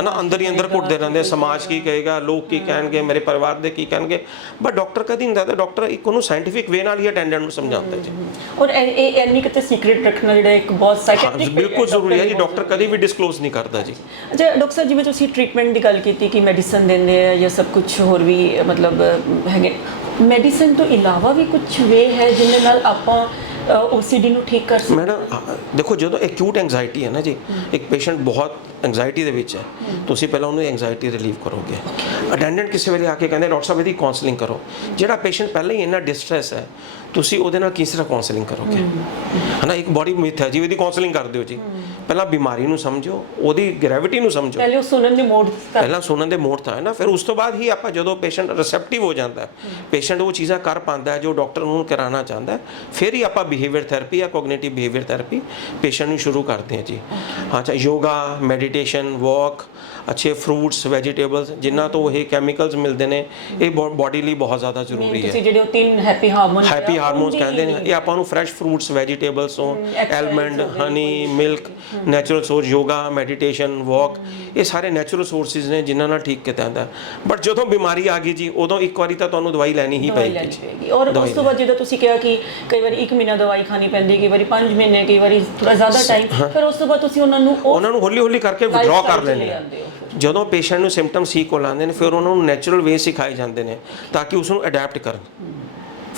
ਹਨਾ ਅੰਦਰ ਹੀ ਅੰਦਰ ਘੁੱਟਦੇ ਰਹਿੰਦੇ ਸਮਾਜ ਕੀ ਕਹੇਗਾ ਲੋਕ ਕੀ ਕਹਿਣਗੇ ਮੇਰੇ ਪਰਿਵਾਰ ਦੇ ਕੀ ਕਹਿਣਗੇ। ਬਟ ਡਾਕਟਰ ਕਦੀ ਨਹੀਂ ਦੱਸਦਾ ਡਾਕਟਰ ਇੱਕ ਉਹਨੂੰ ਸਾਇੰਟੀਫਿਕ ਵੇ ਨਾਲ ਹੀ ਅਟੈਂਡੈਂਟ ਨੂੰ ਸਮਝਾਉਂਦਾ ਜੀ। ਔਰ ਇਹ ਇੰਨੀ ਕਿਤੇ ਸੀਕ੍ਰੀਟ ਰੱਖਣਾ ਜਿਹੜਾ ਇੱਕ ਬਹੁਤ ਸਾਈਕੈਟ੍ਰਿਕ ਬਿਲਕੁਲ ਜ਼ਰੂਰੀ ਹੈ ਜੀ ਡਾਕਟਰ ਕਦੀ ਵੀ ਡਿਸਕਲੋਜ਼ ਨਹੀਂ ਕਰਦਾ ਜੀ। ਅੱਛਾ ਡਾਕਟਰ ਸਾਹਿਬ ਜਿਵੇਂ ਤੁਸੀਂ ਟ੍ਰੀਟਮੈਂਟ ਦੀ ਗੱਲ ਕੀਤੀ ਕਿ ਮੈਡੀਸਨ ਦਿੰਦੇ ਆ ਜਾਂ ਸਭ ਕੁਝ ਹੋਰ ਵੀ ਮਤਲਬ ਹੈਗੇ। ਮੈਡੀਸਨ ਤੋਂ ਇਲਾਵਾ ਵੀ ਕੁਝ ਵੇ ਹੈ ਜਿਹਦੇ ਨਾਲ ਆਪਾਂ OCD ਨੂੰ ਠੀਕ ਕਰ ਸਕਦੇ? ਮੈਡਮ ਦੇਖੋ ਜਦੋਂ ਐਕਿਊਟ ਐਂਗਜ਼ਾਇਟੀ ਹੈ ਨਾ ਜੀ ਇੱਕ ਪੇਸ਼ੈਂਟ ਬਹੁਤ ਐਂਗਜ਼ਾਇਟੀ ਦੇ ਵਿੱਚ ਹੈ ਤੁਸੀਂ ਪਹਿਲਾਂ ਉਹਨੂੰ ਐਂਗਜ਼ਾਇਟੀ ਰਿਲੀਵ ਕਰੋਗੇ। ਅਟੈਂਡੈਂਟ ਕਿਸੇ ਵੇਲੇ ਆ ਕੇ ਕਹਿੰਦੇ ਡਾਕਟਰ ਸਾਹਿਬ ਇਹਦੀ ਕਾਉਂਸਲਿੰਗ ਕਰੋ। ਜਿਹੜਾ ਪੇਸ਼ੈਂਟ ਪਹਿਲਾਂ ਹੀ ਇੰਨਾ ਡਿਸਟ੍ਰੈਸ ਹੈ ਤੁਸੀਂ ਉਹਦੇ ਨਾਲ ਕਿਸ ਤਰ੍ਹਾਂ ਕਾਉਂਸਲਿੰਗ ਕਰੋਗੇ? ਹਨਾ ਇੱਕ ਬਾਡੀ ਮਿਥ ਹੈ ਜੀ ਇਹਦੀ ਕਾਉਂਸਲਿੰਗ ਕਰਦੇ ਹੋ ਜੀ। ਪਹਿਲਾਂ ਬਿਮਾਰੀ ਨੂੰ ਸਮਝੋ ਉਹਦੀ ਗ੍ਰੈਵਿਟੀ ਨੂੰ ਸਮਝੋ। ਪਹਿਲੇ ਸੁਣਨ ਦੇ ਮੋਡ ਪਹਿਲਾਂ ਸੁਣਨ ਦੇ ਮੋੜ ਤਾਂ ਹੈ ਨਾ ਫਿਰ ਉਸ ਤੋਂ ਬਾਅਦ ਹੀ ਆਪਾਂ ਜਦੋਂ ਪੇਸ਼ੈਂਟ ਰਿਸੈਪਟਿਵ ਹੋ ਜਾਂਦਾ ਹੈ ਪੇਸ਼ੈਂਟ ਉਹ ਚੀਜ਼ਾਂ ਕਰ ਪਾਉਂਦਾ ਹੈ ਜੋ ਡਾਕਟਰ ਨੂੰ ਕਰਾਉਣਾ ਚਾਹੁੰਦਾ ਹੈ ਫਿਰ ਹੀ ਆਪਾਂ ਬਿਹੇਵੀਅਰ ਥੈਰੇਪੀ ਜਾਂ ਕੋਗਨੀਟਿਵ ਬਿਹੇਵੀਅਰ ਥੈਰੇਪੀ ਪੇਸ਼ੈਂਟ ਨੂੰ ਸ਼ੁਰੂ ਕਰਦੇ ਹਾਂ ਜੀ। ਅੱਛਾ ਯੋਗਾ ਮੈਡੀਟੇਸ਼ਨ ਵਾਕ ਅੱਛੇ ਫਰੂਟਸ ਵੈਜੀਟੇਬਲਸ ਜਿਨ੍ਹਾਂ ਤੋਂ ਇਹ ਕੈਮੀਕਲਸ ਮਿਲਦੇ ਨੇ ਇਹ ਬਾਡੀ ਲਈ ਬਹੁਤ ਜ਼ਿਆਦਾ ਜ਼ਰੂਰੀ ਹੈ। ਤੁਸੀਂ ਜਿਹੜੇ ਉਹ ਤਿੰਨ ਹੈਪੀ ਹਾਰਮੋਨ ਹੈਪੀ ਹਾਰਮੋਨਸ ਕਹਿੰਦੇ ਨੇ ਇਹ ਆਪਾਂ ਨੂੰ ਫਰੈਸ਼ ਫਰੂਟਸ ਵੈਜੀਟੇਬਲਸ ਤੋਂ almond honey milk natural source yoga meditation walk ਇਹ ਸਾਰੇ ਨੈਚੁਰਲ ਸੋਰਸਿਸ ਨੇ ਜਿਨ੍ਹਾਂ ਨਾਲ ਠੀਕ ਕੀਤਾ ਜਾਂਦਾ। ਬਟ ਜਦੋਂ ਬਿਮਾਰੀ ਆ ਗਈ ਜੀ ਉਦੋਂ ਇੱਕ ਵਾਰੀ ਤਾਂ ਤੁਹਾਨੂੰ ਦਵਾਈ ਲੈਣੀ ਹੀ ਪਏਗੀ। ਔਰ ਉਸ ਤੋਂ ਬਾਅਦ ਜਦੋਂ ਤੁਸੀਂ ਕਿਹਾ ਕਿ ਕਈ ਵਾਰੀ 1 ਮਹੀਨਾ ਦਵਾਈ ਖਾਣੀ ਪੈਂਦੀ ਕਈ ਵਾਰੀ 5 ਮਹੀਨੇ ਕਈ ਵਾਰੀ ਥੋੜਾ ਜ਼ਿਆਦਾ ਟਾਈਮ ਫਿਰ ਉਸ ਤੋਂ ਬਾਅਦ ਤੁਸੀਂ ਉਹਨਾਂ ਨੂੰ ਉਹ ਉਹਨਾਂ ਨੂੰ ਹੌਲੀ ਹੌਲੀ ਕਰਕੇ ਵਿਡਰਾ ਕਰ ਲੈਣੇ ਜਦੋਂ ਪੇਸ਼ੈਂਟ ਨੂੰ ਸਿੰਪਟਮ ਠੀਕ ਹੋ ਲਾਉਂਦੇ ਨੇ ਫਿਰ ਉਹਨਾਂ ਨੂੰ ਨੈਚੁਰਲ ਵੇ ਸਿਖਾਏ ਜਾਂਦੇ ਨੇ ਤਾਂ ਕਿ ਉਸ ਨੂੰ ਅਡਾਪਟ ਕਰਨ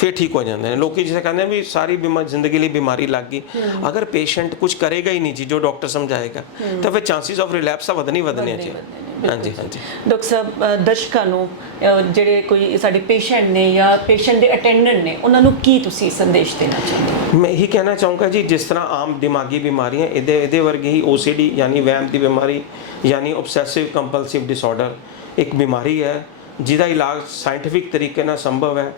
ਫਿਰ ਠੀਕ ਹੋ ਜਾਂਦੇ ਨੇ। ਲੋਕੀ ਜਿਵੇਂ ਕਹਿੰਦੇ ਆ ਵੀ ਸਾਰੀ ਬਿਮਾਰੀ ਜ਼ਿੰਦਗੀ ਲਈ ਬਿਮਾਰੀ ਲੱਗ ਗਈ। ਅਗਰ ਪੇਸ਼ੈਂਟ ਕੁਝ ਕਰੇਗਾ ਹੀ ਨਹੀਂ ਜੀ ਜੋ ਡਾਕਟਰ ਸਮਝਾਏਗਾ ਤਾਂ ਫਿਰ ਚਾਂਸਸ ਆਫ ਰਿਲੈਪਸ ਤਾਂ ਵਧਣੇ ਵਧਣੇ ਆ ਜੀ। ਹਾਂਜੀ ਹਾਂਜੀ। ਡਾਕਟਰ ਸਾਹਿਬ ਦਰਸ਼ਕਾਂ ਨੂੰ ਜਿਹੜੇ ਕੋਈ ਸਾਡੇ ਪੇਸ਼ੈਂਟ ਨੇ ਜਾਂ ਪੇਸ਼ੈਂਟ ਦੇ ਅਟੈਂਡੈਂਟ ਨੇ ਉਹਨਾਂ ਨੂੰ ਕੀ ਤੁਸੀਂ ਸੰਦੇਸ਼ ਦੇਣਾ ਚਾਹੁੰਦੇ ਮੈਂ ਇਹੀ ਕਹਿਣਾ ਚਾਹੂੰਗਾ ਜੀ ਜਿਸ ਤਰ੍ਹਾਂ ਆਮ ਦਿਮਾਗੀ ਬਿਮਾਰੀਆਂ ਇਹਦੇ ਇਹਦੇ ਵਰਗੇ ਹੀ OCD ਯਾਨੀ ਵਹਿਮ ਦੀ ਬਿਮਾਰੀ ਯਾਨੀ ਆਬਸੈਸਿਵ ਕੰਪਲਸਿਵ ਡਿਸਆਰਡਰ ਇੱਕ ਬਿਮਾਰੀ ਹੈ ਜਿਹਦਾ ਇਲਾਜ ਸਾਇੰਟੀਫਿਕ ਤਰੀਕੇ ਨਾਲ ਸੰਭਵ ਹੈ।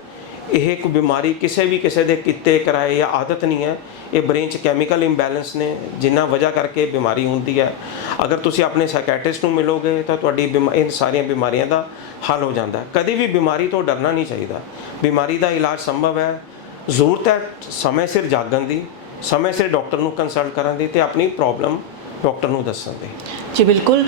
ਇਹ ਇੱਕ ਬਿਮਾਰੀ ਕਿਸੇ ਵੀ ਕਿਸੇ ਦੇ ਕਿੱਤੇ ਕਰਾਏ ਜਾਂ ਆਦਤ ਨਹੀਂ ਹੈ। ਇਹ ਬ੍ਰੇਨ 'ਚ ਕੈਮੀਕਲ ਇੰਬੈਲੈਂਸ ਨੇ, ਜਿੰਨਾ ਵਜ੍ਹਾ ਕਰਕੇ ਬਿਮਾਰੀ ਹੁੰਦੀ ਹੈ। ਅਗਰ ਤੁਸੀਂ ਆਪਣੇ ਸਾਈਕੈਟ੍ਰਿਸਟ ਨੂੰ ਮਿਲੋਗੇ ਤਾਂ ਤੁਹਾਡੀ ਬਿਮਾ- ਇਹ ਸਾਰੀਆਂ ਬਿਮਾਰੀਆਂ ਦਾ ਹੱਲ ਹੋ ਜਾਂਦਾ ਹੈ। ਕਦੀ ਵੀ ਬਿਮਾਰੀ ਤੋਂ ਡਰਨਾ ਨਹੀਂ ਚਾਹੀਦਾ। ਬਿਮਾਰੀ ਦਾ ਇਲਾਜ ਸੰਭਵ ਹੈ। ਜ਼ਰੂਰਤ ਹੈ ਸਮੇਂ ਸਿਰ ਜਾਗਣ ਦੀ, ਸਮੇਂ ਸਿਰ ਡਾਕਟਰ ਨੂੰ ਕੰਸਲਟ ਕਰਨ ਦੀ ਤੇ ਆਪਣੀ ਪ੍ਰੋਬਲਮ ਡਾਕਟਰ ਨੂੰ ਦੱਸਾਂਗੇ ਜੀ, ਬਿਲਕੁਲ।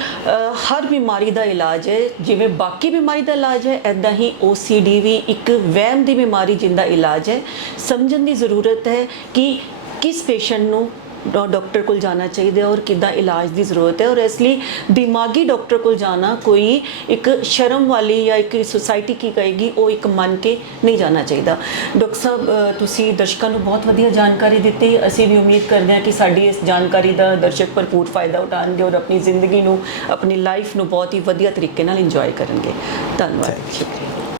ਹਰ ਬਿਮਾਰੀ ਦਾ ਇਲਾਜ ਹੈ। ਜਿਵੇਂ ਬਾਕੀ ਬਿਮਾਰੀ ਦਾ ਇਲਾਜ ਹੈ ਐਦਾਂ ਹੀ OCD ਵੀ ਇੱਕ ਵਹਿਮ ਦੀ ਬਿਮਾਰੀ ਜਿੰਦਾ ਇਲਾਜ ਹੈ। ਸਮਝਣ ਦੀ ਜ਼ਰੂਰਤ ਹੈ ਕਿ ਕਿਸ ਪੇਸ਼ੈਂਟ ਨੂੰ ਡਾਕਟਰ ਕੋਲ ਜਾਣਾ ਚਾਹੀਦਾ ਔਰ ਕਿੱਦਾਂ ਇਲਾਜ ਦੀ ਜ਼ਰੂਰਤ ਹੈ ਔਰ ਇਸ ਲਈ ਦਿਮਾਗੀ ਡਾਕਟਰ ਕੋਲ ਜਾਣਾ ਕੋਈ ਇੱਕ ਸ਼ਰਮ ਵਾਲੀ ਜਾਂ ਇੱਕ ਸੁਸਾਇਟੀ ਕੀ ਕਹੇਗੀ, ਉਹ ਇੱਕ ਮੰਨ ਕੇ ਨਹੀਂ ਜਾਣਾ ਚਾਹੀਦਾ। ਡਾਕਟਰ ਸਾਹਿਬ ਤੁਸੀਂ ਦਰਸ਼ਕਾਂ ਨੂੰ ਬਹੁਤ ਵਧੀਆ ਜਾਣਕਾਰੀ ਦਿੱਤੀ। ਅਸੀਂ ਵੀ ਉਮੀਦ ਕਰਦੇ ਹਾਂ ਕਿ ਸਾਡੀ ਇਸ ਜਾਣਕਾਰੀ ਦਾ ਦਰਸ਼ਕ ਭਰਪੂਰ ਫਾਇਦਾ ਉਠਾਉਣਗੇ ਔਰ ਆਪਣੀ ਜ਼ਿੰਦਗੀ ਨੂੰ, ਆਪਣੀ ਲਾਈਫ ਨੂੰ ਬਹੁਤ ਹੀ ਵਧੀਆ ਤਰੀਕੇ ਨਾਲ ਇੰਜੋਏ ਕਰਨਗੇ। ਧੰਨਵਾਦ। ਸ਼ੁਕਰੀਆ